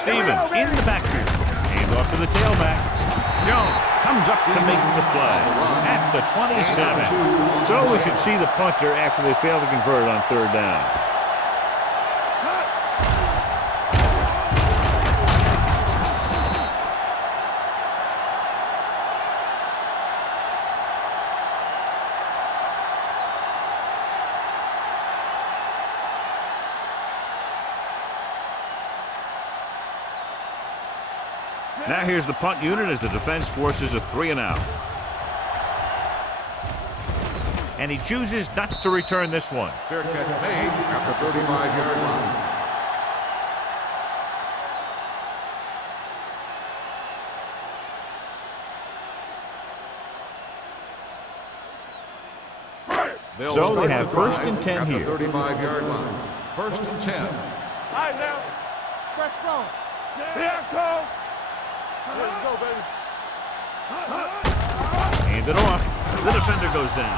Stevens in the backfield. Hand off to the tailback. Jones comes up to make the play at the 27. So we should see the punter after they fail to convert on 3rd down. Now here's the punt unit as the defense forces a 3-and-out. And he chooses not to return this one. Fair catch made at the 35-yard line. So they have 1st and 10 here. At the 35-yard line. 1st and 10. All right, now. Fresh strong. Here I come. Let's go, baby. Hand it off. The defender goes down.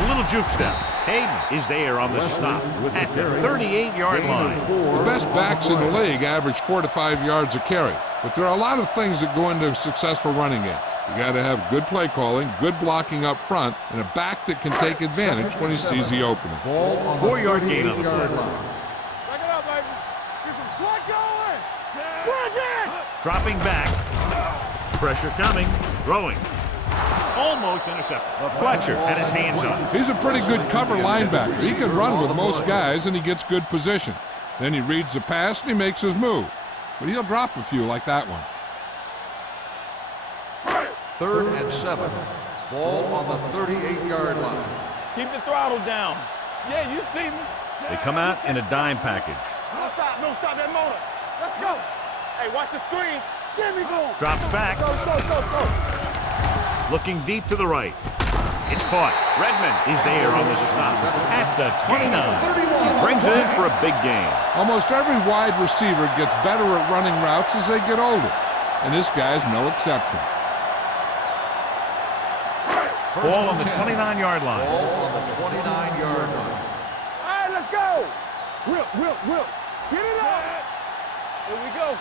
A little juke step. Hayden is there on the stop at the 38-yard line. The best backs in the league average 4 to 5 yards a carry. But there are a lot of things that go into a successful running game. You got to have good play calling, good blocking up front, and a back that can take advantage when he sees the opening. 4-yard gain on the play. Back it up, baby. Get some slack going. Bring it. Dropping back. Pressure coming. Throwing. Almost intercepted. Fletcher had his hands on it. He's a pretty good cover linebacker. He can run with most guys, and he gets good position. Then he reads the pass, and he makes his move. But he'll drop a few like that one. 3rd and 7. Ball on the 38-yard line. Keep the throttle down. Yeah, you see me. They come out in a dime package. No, stop that motor. Let's go. Hey, watch the screen. Give me going. Drops back. Go. Looking deep to the right. It's caught. Redmond is there on the stop at the 29. Brings it in for a big gain. Almost every wide receiver gets better at running routes as they get older, and this guy's no exception. Ball on the 29-yard line. Ball on the 29-yard line. All right, let's go. Whip. Get it up. Here we go.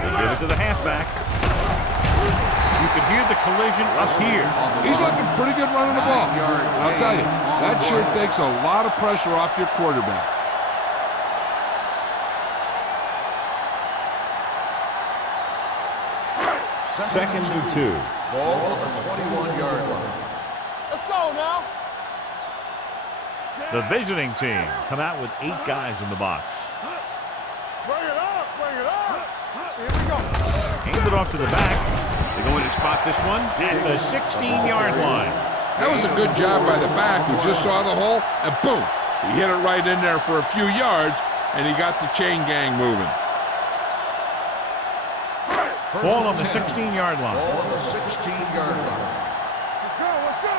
They give it to the halfback. You can hear the collision up here. He's looking pretty good running the ball. I'll tell you, that sure takes a lot of pressure off your quarterback. Second and 2. Ball on the 21-yard line. Let's go now. The visiting team come out with 8 guys in the box. Bring it up. Here we go. Hand it off to the back. They're going to spot this one at the 16-yard line. That was a good job by the back who just saw the hole, and boom, he hit it right in there for a few yards, and he got the chain gang moving. Ball on the 16-yard line. Ball on the 16-yard line. Let's go.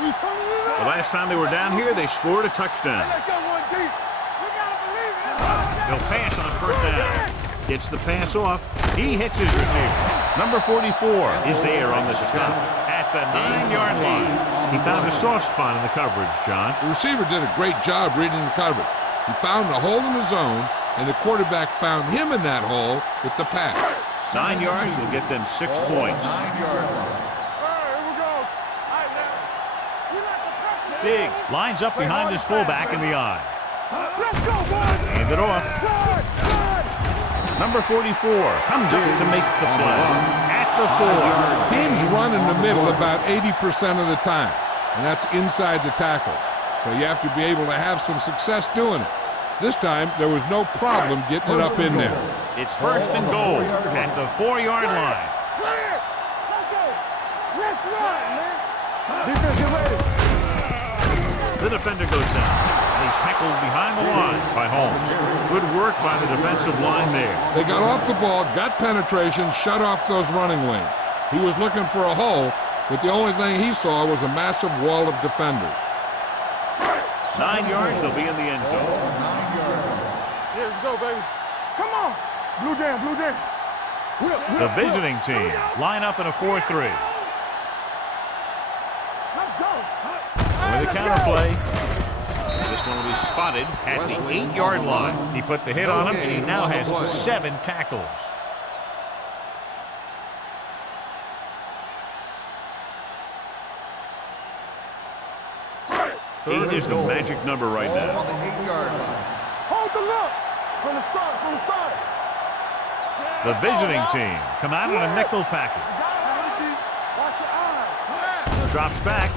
We turning it up. The last time they were down here, they scored a touchdown. Let's go one deep. We gotta believe it. They'll pass on first down. Gets the pass off. He hits his receiver. Number 44 is there on the stop at the 9-yard line. He found a soft spot in the coverage, John. The receiver did a great job reading the coverage. He found a hole in the zone, and the quarterback found him in that hole with the pass. 9 yards will get them 6 points. 9-yard line. Here we go. All right, now. We like the pressure. Diggs lines up behind his fullback in the eye. Let's go, boys. Hand it off. Number 44 comes up to make the play at the 4. Teams run in the middle about 80% of the time, and that's inside the tackle. So you have to be able to have some success doing it. This time, there was no problem getting it up in there. It's first and goal at the 4-yard line. Clear. Let's go. Let's run, man. Defense, get ready. The defender goes down. And he's tackled behind the line by Holmes. Good work by the defensive line there. They got off the ball, got penetration, shut off those running lanes. He was looking for a hole, but the only thing he saw was a massive wall of defenders. 9 yards, they'll be in the end zone. 9-yard line. Here we go, baby. Come on. Blue down. The visiting team line up in a 4-3. Let's go. With a counter play. This one will be spotted at the 8-yard line. He put the hit on him, and he now has 7 tackles. 8 is the magic number right Ball now. on the 8-yard line. Hold the look. From the start. The visiting team come out in a nickel package. Watch your eyes. Drops back.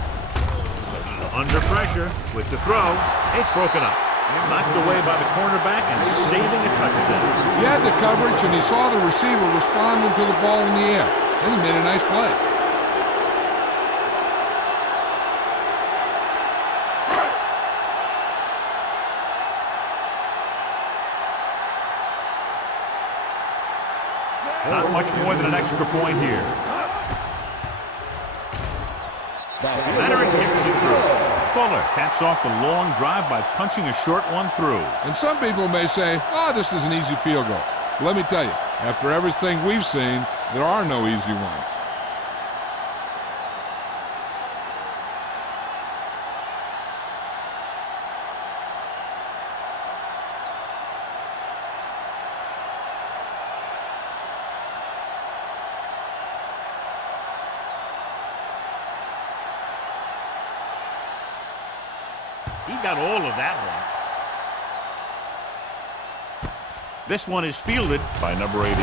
Under pressure with the throw. It's broken up. Knocked away by the cornerback and saving a touchdown. He had the coverage, and he saw the receiver responding to the ball in the air. And he made a nice play. Not much more than an extra point here. Leonard kicks it through. Fuller caps off the long drive by punching a short one through. And some people may say, oh, this is an easy field goal. But let me tell you, after everything we've seen, there are no easy ones. He got all of that one. This one is fielded by number 88.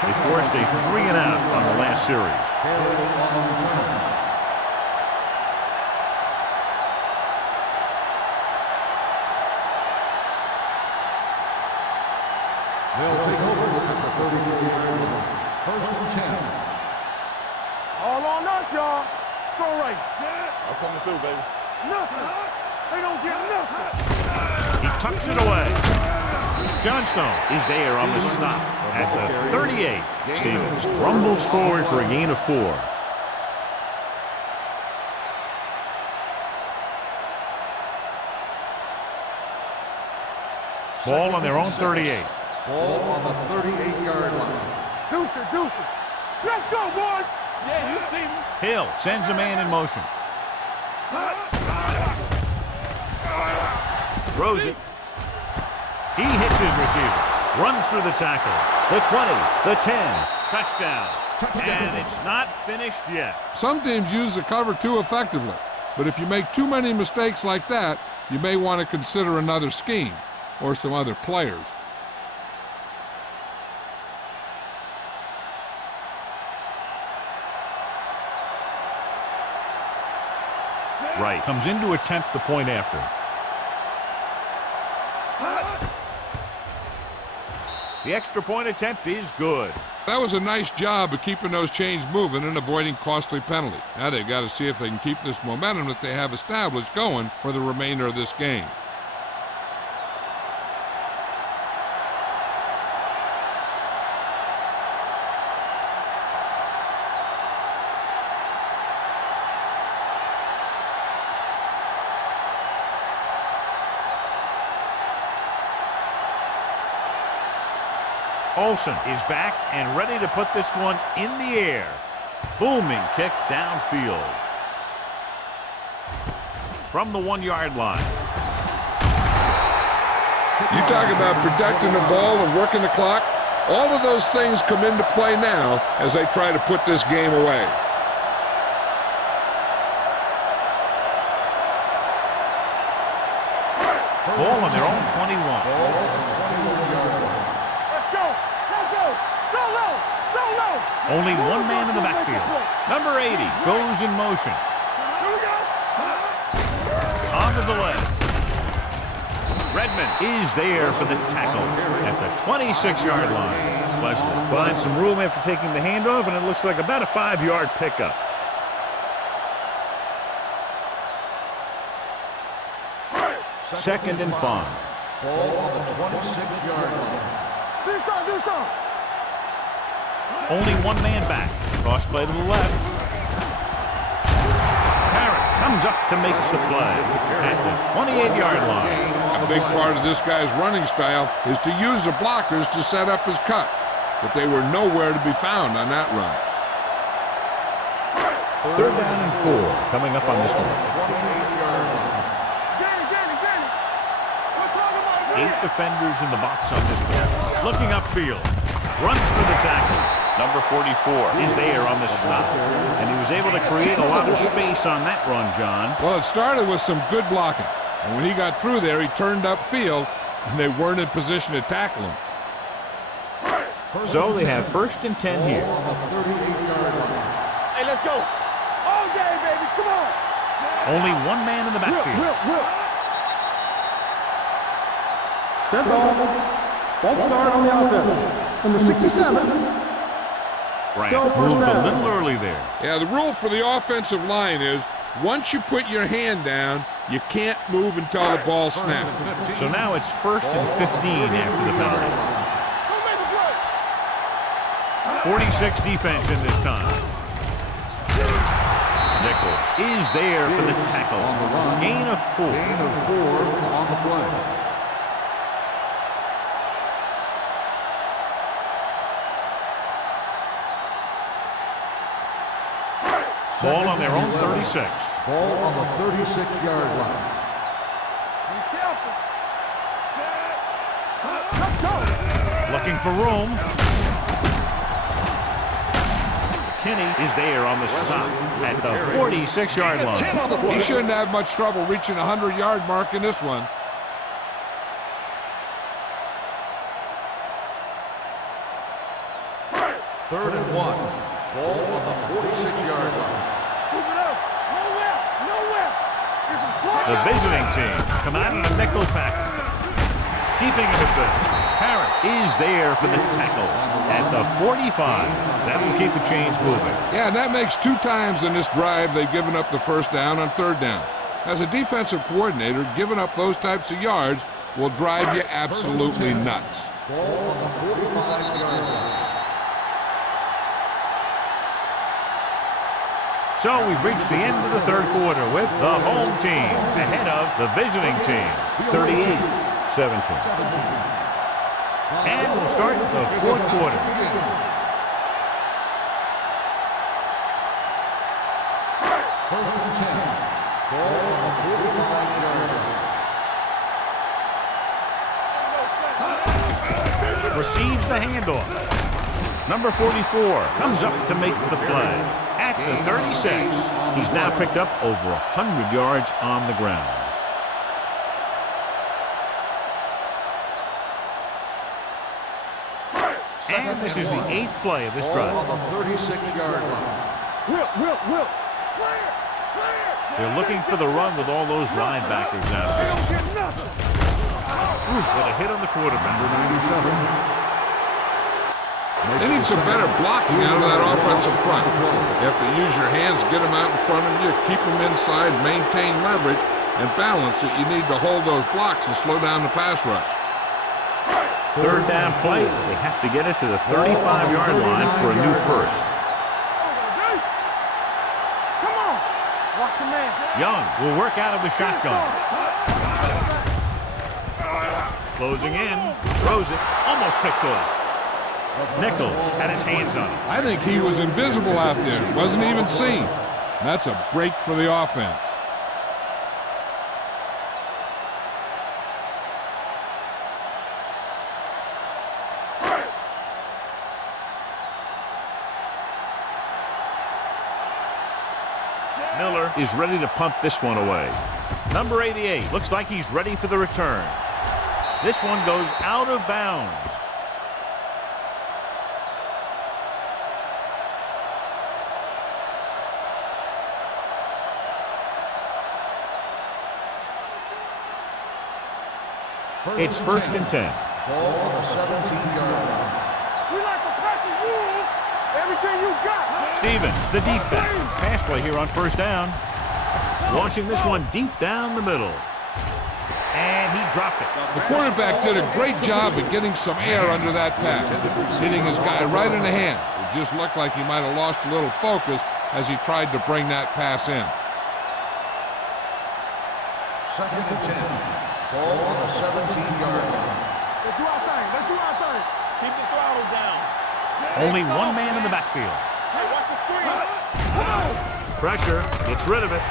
They forced a 3-and-out on the last series. They'll take over at the 33-yard line. First and 10. All on us, y'all. Strong right. I'm coming through, baby. Nothing. They don't get nothing. He tucks it away. Johnstone is there on the stop at the 38. Stevens rumbles forward for a gain of 4. Ball on their own 38. Ball on the 38-yard line. Deuce it, deuce it. Let's go, boys. Yeah, you see me. Hill sends a man in motion. Throws it. He hits his receiver. Runs through the tackle. The 20, the 10. Touchdown. And it's not finished yet. Some teams use the cover too effectively, but if you make too many mistakes like that, you may want to consider another scheme or some other players. Right. Comes in to attempt the point after. The extra point attempt is good. That was a nice job of keeping those chains moving and avoiding costly penalties. Now they've got to see if they can keep this momentum that they have established going for the remainder of this game. Olsen is back and ready to put this one in the air. Booming kick downfield. From the 1-yard line. You talk about protecting the ball and working the clock. All of those things come into play now as they try to put this game away. Ball on their own 21. Ball on the 21-yard line. Only one man in the backfield. Number 80 goes in motion. On the delay. Redmond is there for the tackle at the 26-yard line. Wesley finds some room after taking the handoff, and it looks like about a 5-yard pickup. Second and 5. Ball on the 26-yard line. Do something. Only one man back. Cross play to the left. Harris comes up to make the play at the 28-yard line. A big part of this guy's running style is to use the blockers to set up his cut, but they were nowhere to be found on that run. Third down and 4 coming up on this one. 28-yard line. 8 defenders in the box on this one. Looking upfield. Runs through the tackle. Number 44 is there on the stop. And he was able to create a lot of space on that run, John. Well, it started with some good blocking. And when he got through there, he turned upfield, and they weren't in position to tackle him. So they have first and 10 here. On the 38-yard line. Hey, let's go. All day, baby. Come on. Only one man in the backfield. Dead ball. False start on the offense. Number 67. Bryant moved a little early there. Yeah, the rule for the offensive line is once you put your hand down, you can't move until the ball snaps. So now it's first and 15 after the penalty. 46 defense in this time. Nichols is there for the tackle. On the run. Gain of 4. Gain of 4 on the play. Ball on their own 36. Ball on the 36-yard line. Be careful. Looking for room. Kinney is there on the stop at the 46-yard line. He shouldn't have much trouble reaching the 100-yard mark in this one. Third and 1. Ball on the 46-yard line. Keep it up. Nowhere. Nowhere. Here's some slot. The visiting team come out in a nickel package. Keeping it at business. Parrott is there for the tackle at the 45. That will keep the chains moving. Yeah, and that makes 2 times in this drive they've given up the first down on third down. As a defensive coordinator, giving up those types of yards will drive you absolutely nuts. Ball on the 45-yard line. So we've reached the end of the third quarter with the home team ahead of the visiting team, 38-17. And we'll start the fourth quarter. First and 10. Ball on the 45-yard line. Receives the handoff. Number 44 comes up to make the play. At the 36, he's now picked up over 100 yards on the ground. And this is the 8th play of this drive. Ball on the 36-yard line. Will. They're looking for the run with all those linebackers out there. Don't get nothing. With a hit on the quarterback. They need some better blocking out of that offensive front. You have to use your hands, get them out in front of you, keep them inside, maintain leverage, and balance it. You need to hold those blocks and slow down the pass rush. Third down play. They have to get it to the 35-yard line for a new first. Come on. Watch your man. Young will work out of the shotgun. Closing in. Throws it. Almost picked off. Nichols had his hands on it. I think he was invisible out there. Wasn't even seen. That's a break for the offense. Miller is ready to punt this one away. Number 88 looks like he's ready for the return. This one goes out of bounds. It's first and 10. Ball on the 17-yard line. We like to practice rules. Everything you got. Stevens, the deep back. Pass play here on first down. Launching this one deep down the middle. And he dropped it. The quarterback did a great job of getting some air under that pass, hitting his guy right in the hand. It just looked like he might have lost a little focus as he tried to bring that pass in. Second and 10. Ball on the 17-yard line. Let's do our thing. Let's do our thing. Keep the throttle down. Only one man in the backfield. Hey, watch the screen. Pressure, gets rid of it,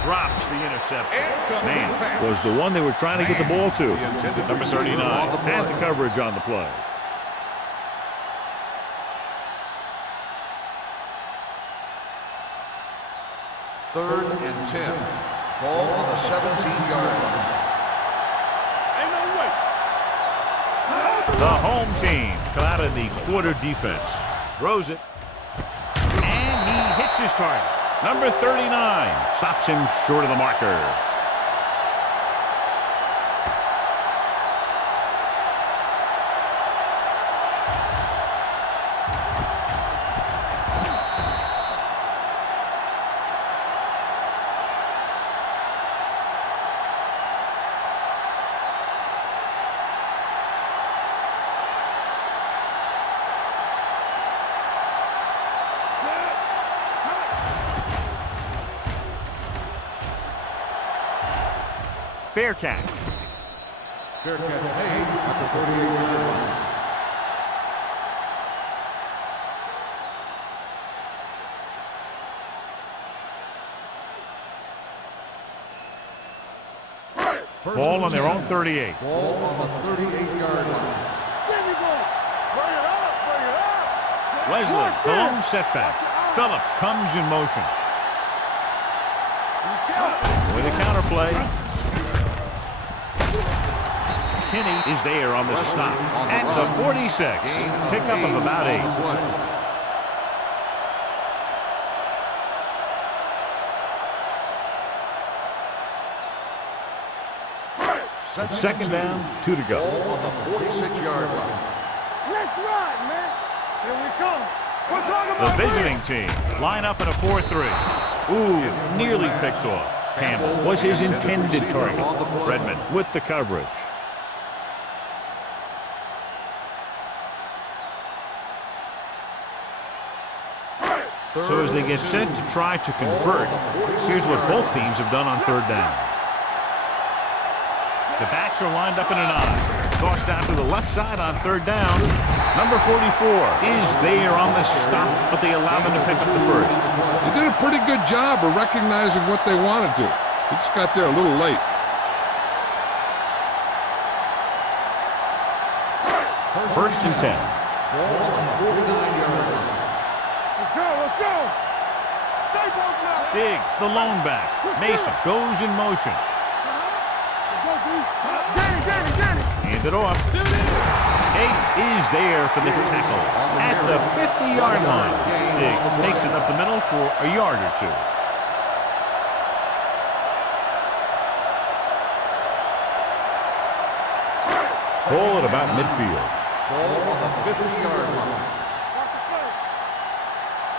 drops the interception. Man, was the one they were trying to get the ball to. Number 39 had the coverage on the play. Third and 10. Ball on the 17-yard line. The home team come out in the quarter defense. Throws it. And he hits his target. Number 39 stops him short of the marker. Fair catch. Fair catch made at the 38-yard line. Ball on their own 38. Ball on the 38-yard line. There we go. Bring it up. Bring it up. Wesley, the lone setback. Phillips comes in motion. With a counter play. Kinney is there on the stop. At the 46. Pickup of about 8. Second down, 2 to go. Ball on the 46-yard line. Let's ride, man. Here we come. We're talking The about visiting team line up in a 4-3. Ooh, nearly picked off. Campbell was his intended target. Redmond with the coverage. So as they get set to try to convert, here's what both teams have done on third down. The backs are lined up in an I. Tossed down to the left side on third down. Number 44 is there on the stop, but they allow them to pick up the first. They did a pretty good job of recognizing what they wanted to. They just got there a little late. First and 10. Ball on the 49-yard line. Let's go, let's go. Stay close now. Diggs, the lone back. Mason goes in motion. Let's go, D. Get it. Hand it off. Eight is there for the tackle at the 50-yard line. Diggs takes it up the middle for a yard or two. Ball at about midfield. Ball on the 50-yard line.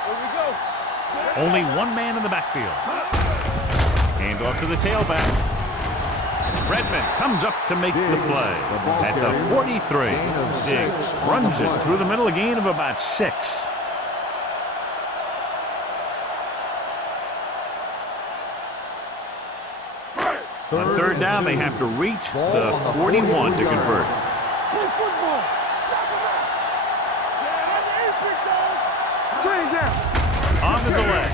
Here we go. Only one man in the backfield. Hand off to the tailback. Redmond comes up to make the play at the 43. Diggs runs it through the middle, a gain of about 6. On third down, they have to reach the 41 to convert. Play football. Screen down. On the delay.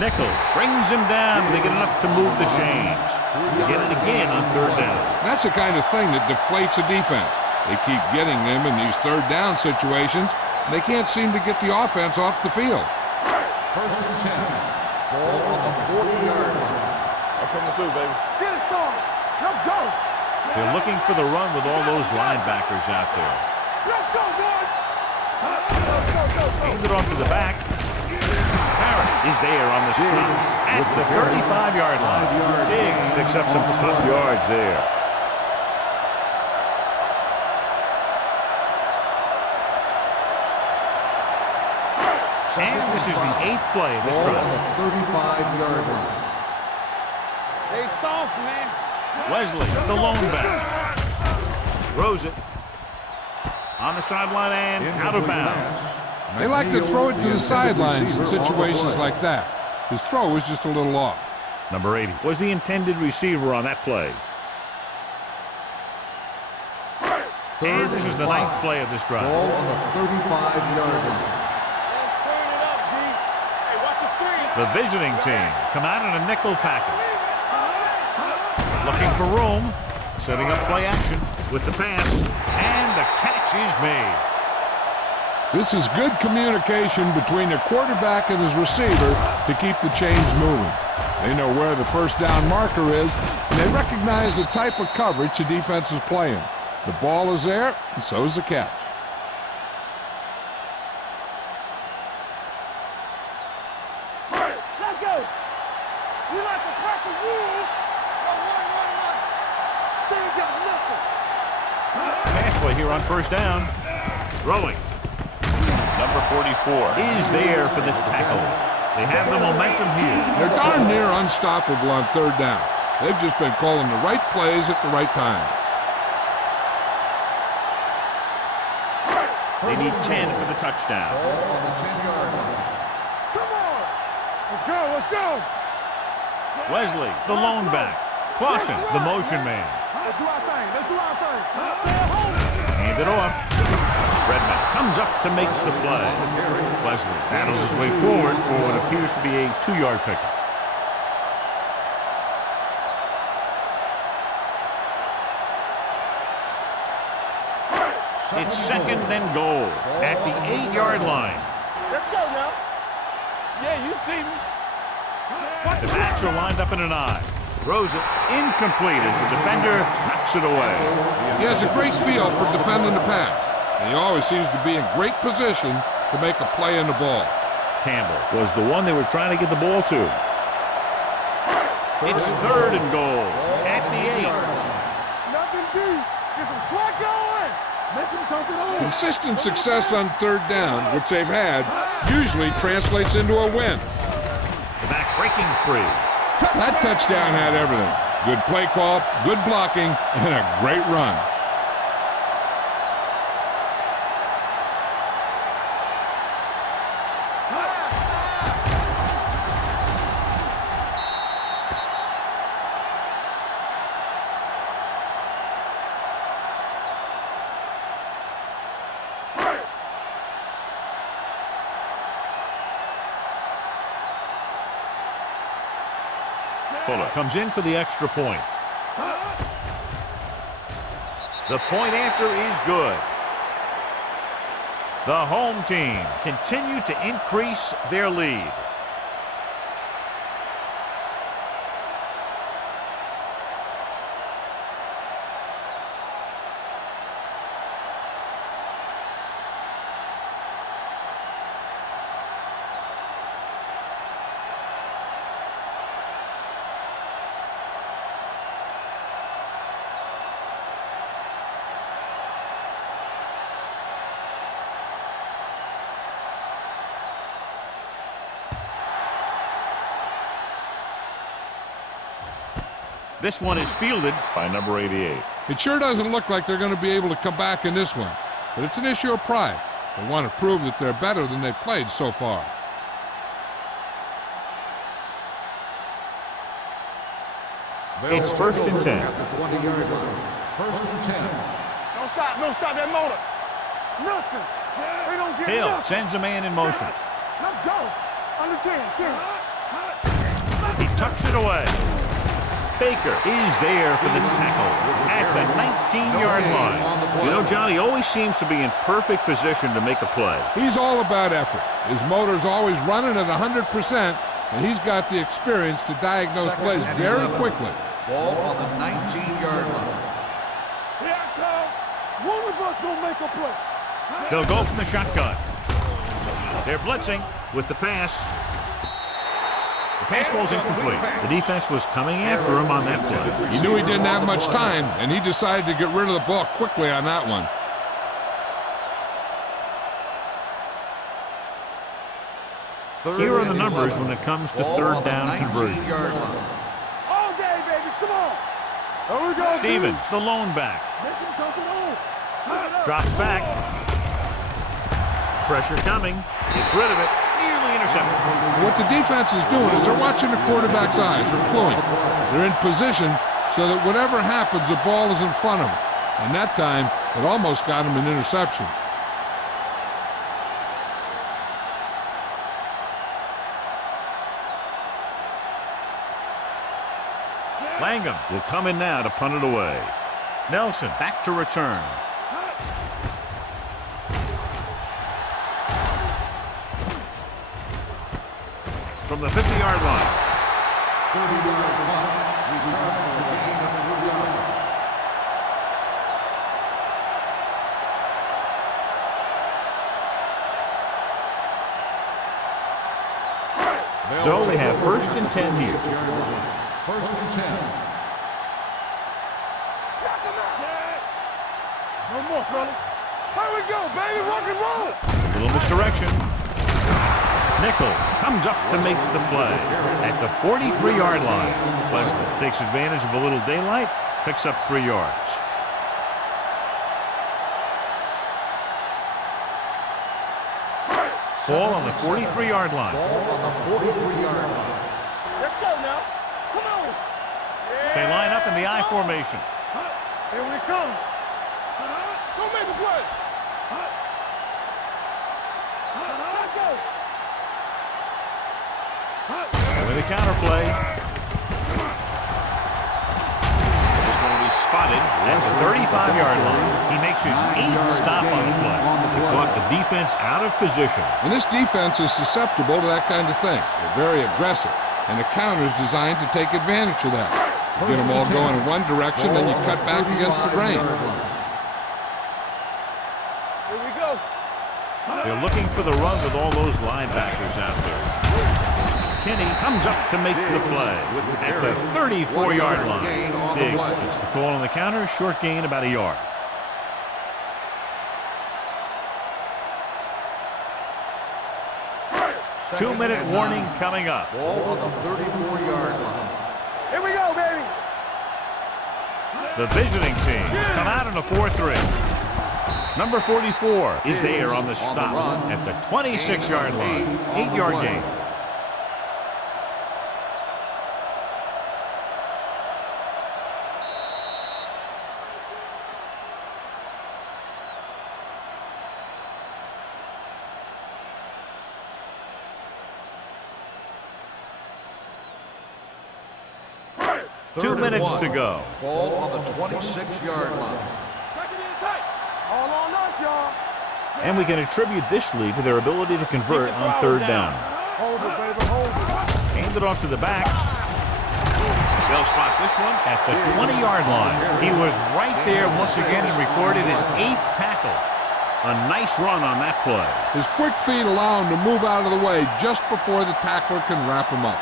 Nichols brings him down, and they get enough to move the chains. They get it again on third down. That's the kind of thing that deflates a defense. They keep getting them in these third down situations, and they can't seem to get the offense off the field. First and 10. Ball on the 40-yard line. I'm coming through, baby. Get it, Sean. Let's go. They're looking for the run with all those linebackers out there. Let's go, boys. Go. Hand it off to the back. Barrett is there on the stop at the 35-yard line. Diggs picks up some tough yards there. And this is the 8th play of this Ball on drive. the 35-yard line. They soft, man. Wesley, the lone back. Throws it. On the sideline and out of bounds. They like to throw it to the sidelines in situations like that. His throw was just a little off. Number 80 was the intended receiver on that play. And this is the 9th play of this drive. Ball on the 35-yard line. Let's turn it up, D. Hey, watch the screen. The visiting team come out in a nickel package. Looking for room. Setting up play action with the pass. And the catch is made. This is good communication between the quarterback and his receiver to keep the chains moving. They know where the first down marker is, and they recognize the type of coverage the defense is playing. The ball is there, and so is the catch. Let's go. We like to crack the rules. Run. They ain't got nothing. Pass play here on first down. Throwing. Number 44 is there for the tackle. They have the momentum here. They're darn near unstoppable on third down. They've just been calling the right plays at the right time. They need 10 for the touchdown. Ball on the 10-yard line. Come on. Let's go. Wesley, the lone back. Clausen, the motion man. Let's do our thing. Hand it off. Redmond comes up to make the play. Wesley battles his way forward for what appears to be a 2-yard pickup. It's second and goal at the 8-yard line. Let's go now. Yeah, you see me. The backs are lined up in an I. Throws it incomplete as the defender knocks it away. He has a great feel for defending the pass, and he always seems to be in great position to make a play in the ball. Campbell was the one they were trying to get the ball to. It's 3rd and goal at the 8. Nothing deep. Get some slack going. Make him come it on. Consistent success on 3rd down, which they've had, usually translates into a win. The back breaking free. That touchdown had everything. Good play call, good blocking, and a great run. Fuller comes in for the extra point. The point after is good. The home team continue to increase their lead. This one is fielded by number 88. It sure doesn't look like they're going to be able to come back in this one, but it's an issue of pride. They want to prove that they're better than they've played so far. It's 1st and 10. At the 20-yard line. 1st and 10. Don't stop that motor. Nothing. They don't get Hill nothing. sends a man in motion. Let's go. Under 10. He tucks it away. Baker is there for the tackle at the 19-yard line. You know, John, he always seems to be in perfect position to make a play. He's all about effort. His motor's always running at 100%, and he's got the experience to diagnose plays very quickly. Ball on the 19-yard line. Here I come. One of us gonna make a play. They'll go from the shotgun. They're blitzing with the pass. The pass falls incomplete. The defense was coming after him on that play. He knew he didn't have much time, and he decided to get rid of the ball quickly on that one. Here are the numbers when it comes to 3rd down conversions. All day, baby. Come on. There we go. Stevens, the lone back. Make him come it on. Drops back. Pressure coming. Gets rid of it. Nearly intercepted. What the defense is doing is they're watching the quarterback's eyes. They're cluing. They're in position so that whatever happens, the ball is in front of them. And that time, it almost got him an interception. Langham will come in now to punt it away. Nelson back to return. From the 50-yard line. 30-yard punt. Return for a gain of 3 yards. So they have 1st and 10 here. 1st and 10. No more, fellas. Here we go, baby. Rock and roll. Little misdirection. Nichols comes up to make the play at the 43-yard line. Wesley takes advantage of a little daylight, picks up 3 yards. Ball on the 43-yard line. Ball on the 43-yard line. Let's go now. Come on. They line up in the I formation. Here we come. Go make a play. Let's go. And with a counter play. Just going to be spotted at the 35-yard line. He makes his 8th stop on the play. He caught the defense out of position. And this defense is susceptible to that kind of thing. They're very aggressive, and the counter is designed to take advantage of that. You get them all going in one direction, then you cut back against the grain. Here we go. They're looking for the run with all those linebackers out there. Kenny comes up to make the play at the 34-yard line. Diggs gets the call on the counter. Short gain, about a yard. Two-minute warning coming up. Ball on the 34-yard line. Here we go, baby. The visiting team come out in a 4-3. Number 44 is there on the stop at the 26-yard line. 8-yard gain. Two minutes to go. Ball on the 26-yard line. All on us, y'all. And we can attribute this lead to their ability to convert on third down. Hold it, baby, hold it. Hand it off to the back. They'll spot this one at the 20-yard line. He was right there once again and recorded his 8th tackle. A nice run on that play. His quick feet allow him to move out of the way just before the tackler can wrap him up.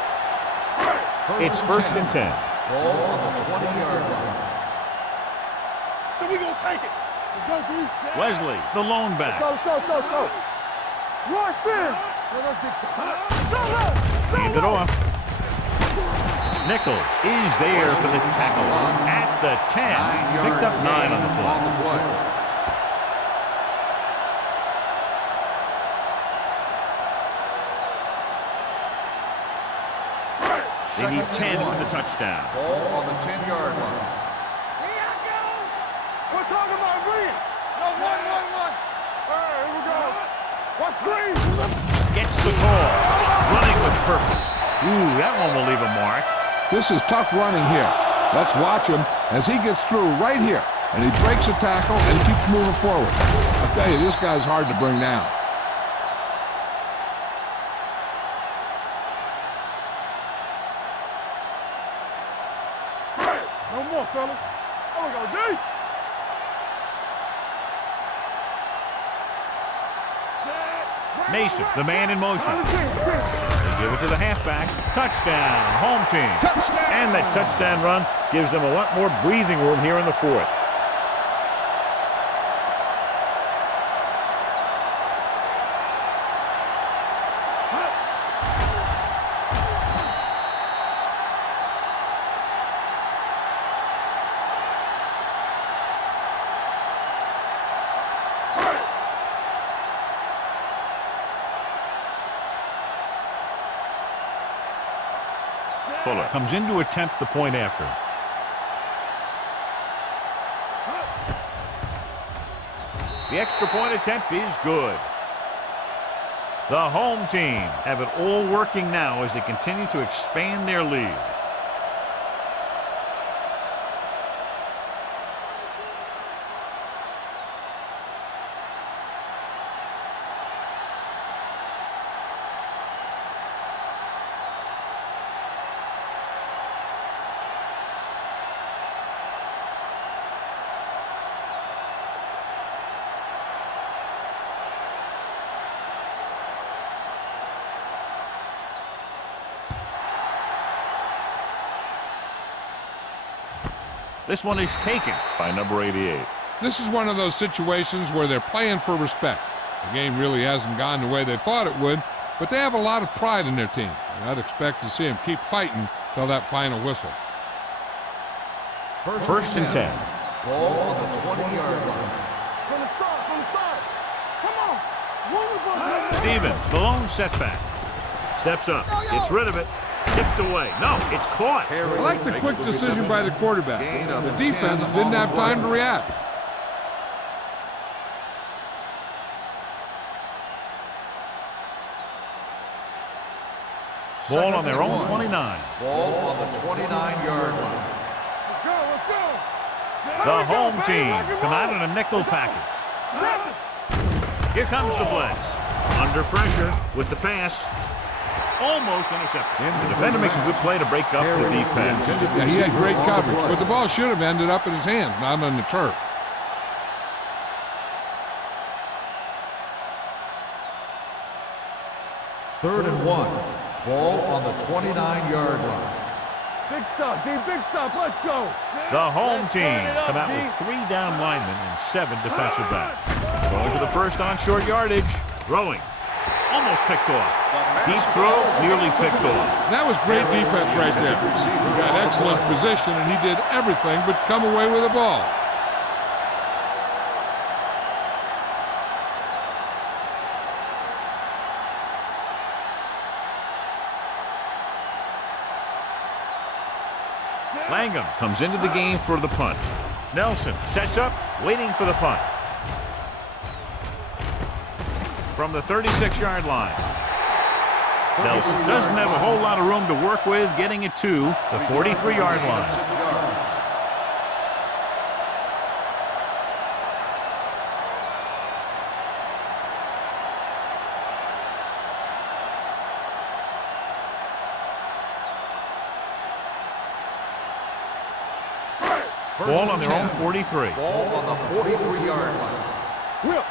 It's 1st and 10. Ball on the 20-yard line. So we gonna take it. Let's go, D. Wesley, the lone back. Let's go. Rush in. Let's big time. Hand it off. Nichols is there for the tackle at the 10. Picked up 9 on the play. They need 10 for the touchdown. Ball on the 10-yard line. We're talking about green. No, one. All right, here we go. Watch screen. Gets the call. Running with purpose. Ooh, that one will leave a mark. This is tough running here. Let's watch him as he gets through right here. And he breaks a tackle and keeps moving forward. I'll tell you, this guy's hard to bring down. No more, fellas. Oh, we go, D. Mason, the man in motion. They give it to the halfback. Touchdown, home team. Touchdown! And that touchdown run gives them a lot more breathing room here in the 4th. Fuller comes in to attempt the point after. The extra point attempt is good. The home team have it all working now as they continue to expand their lead. This one is taken by number 88. This is one of those situations where they're playing for respect. The game really hasn't gone the way they thought it would, but they have a lot of pride in their team. And I'd expect to see them keep fighting till that final whistle. 1st and 10. Ball on the 20-yard line. From the start. Come on. One. Stevens, the lone setback. Steps up, gets rid of it, tipped away. No, it's caught. I like the quick decision by the quarterback. The defense didn't have time to react. Ball on their own 29. Ball on the 29-yard line. Let's go. The home team come out in a nickel package. Here comes the blitz. Under pressure with the pass. Almost intercepted. The defender makes a good play to break up the defense. Yeah, he had great coverage, but the ball should have ended up in his hands, not on the turf. Third and 1. Ball on the 29-yard line. Big stop, D. Big stop. Let's go. The home team come out with 3 down linemen and 7 defensive backs. Going for the first on short yardage. Throwing. Almost picked off. Deep throw, nearly picked off. That was great defense right there. He got excellent position, and he did everything but come away with the ball. Langham comes into the game for the punt. Nelson sets up, waiting for the punt. From the 36-yard line. Nelson doesn't have a whole lot of room to work with, getting it to the 43-yard line. Ball on their own 43. Ball on the 43-yard line. Whip.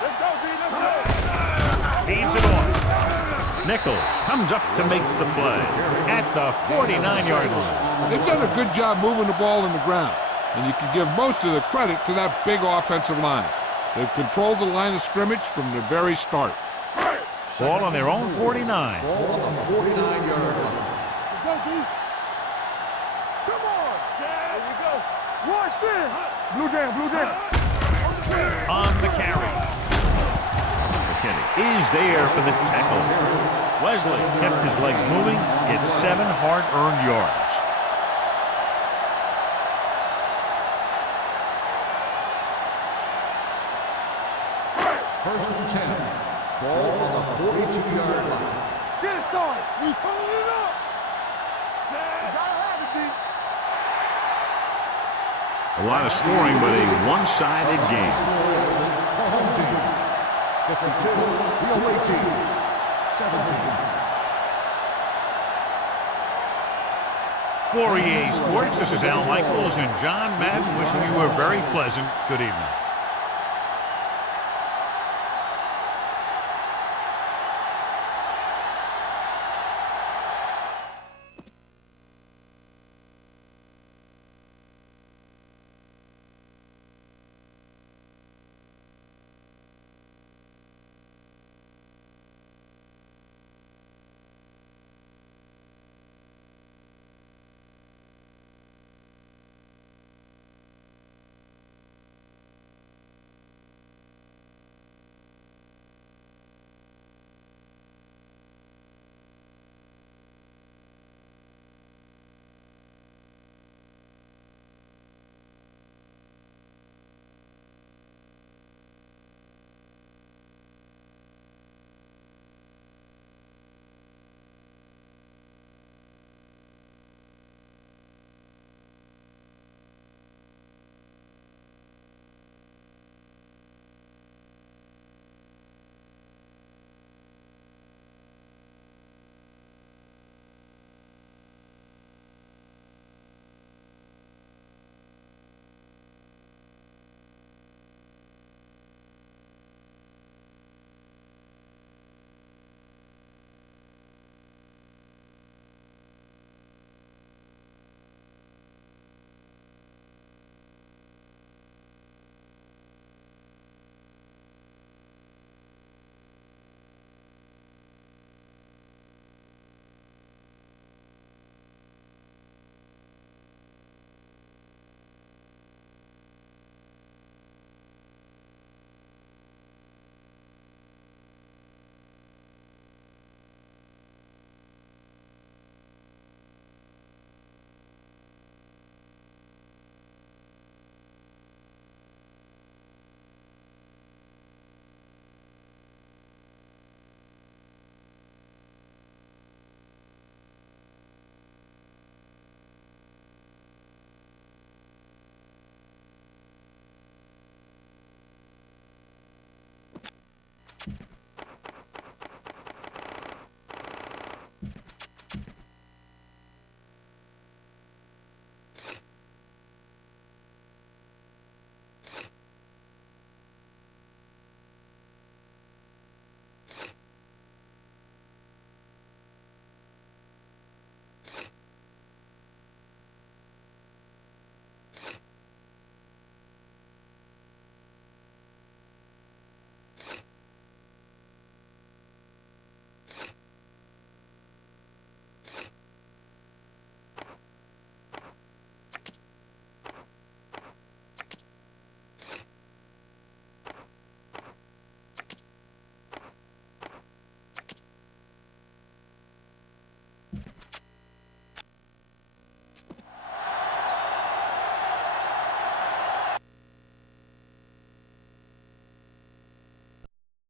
Let's go, D. Let's go. Feeds it on. Nichols comes up to make the play at the 49-yard line. They've done a good job moving the ball in the ground, and you can give most of the credit to that big offensive line. They've controlled the line of scrimmage from the very start. Ball on their own 49. Ball on the 49-yard line. Let's go, D. Come on. There we go. Watch this. Blue down. On the carry. McKinney is there for the tackle. Wesley kept his legs moving, gets 7 hard-earned yards. First and 10. Ball on the 42-yard line. Get it started. We turning it up. You gotta have it, D. A lot of scoring, but a one-sided game. The home team. 52. The away team. 17. For EA Sports, this is Al Michaels and John Madden wishing you a very pleasant good evening.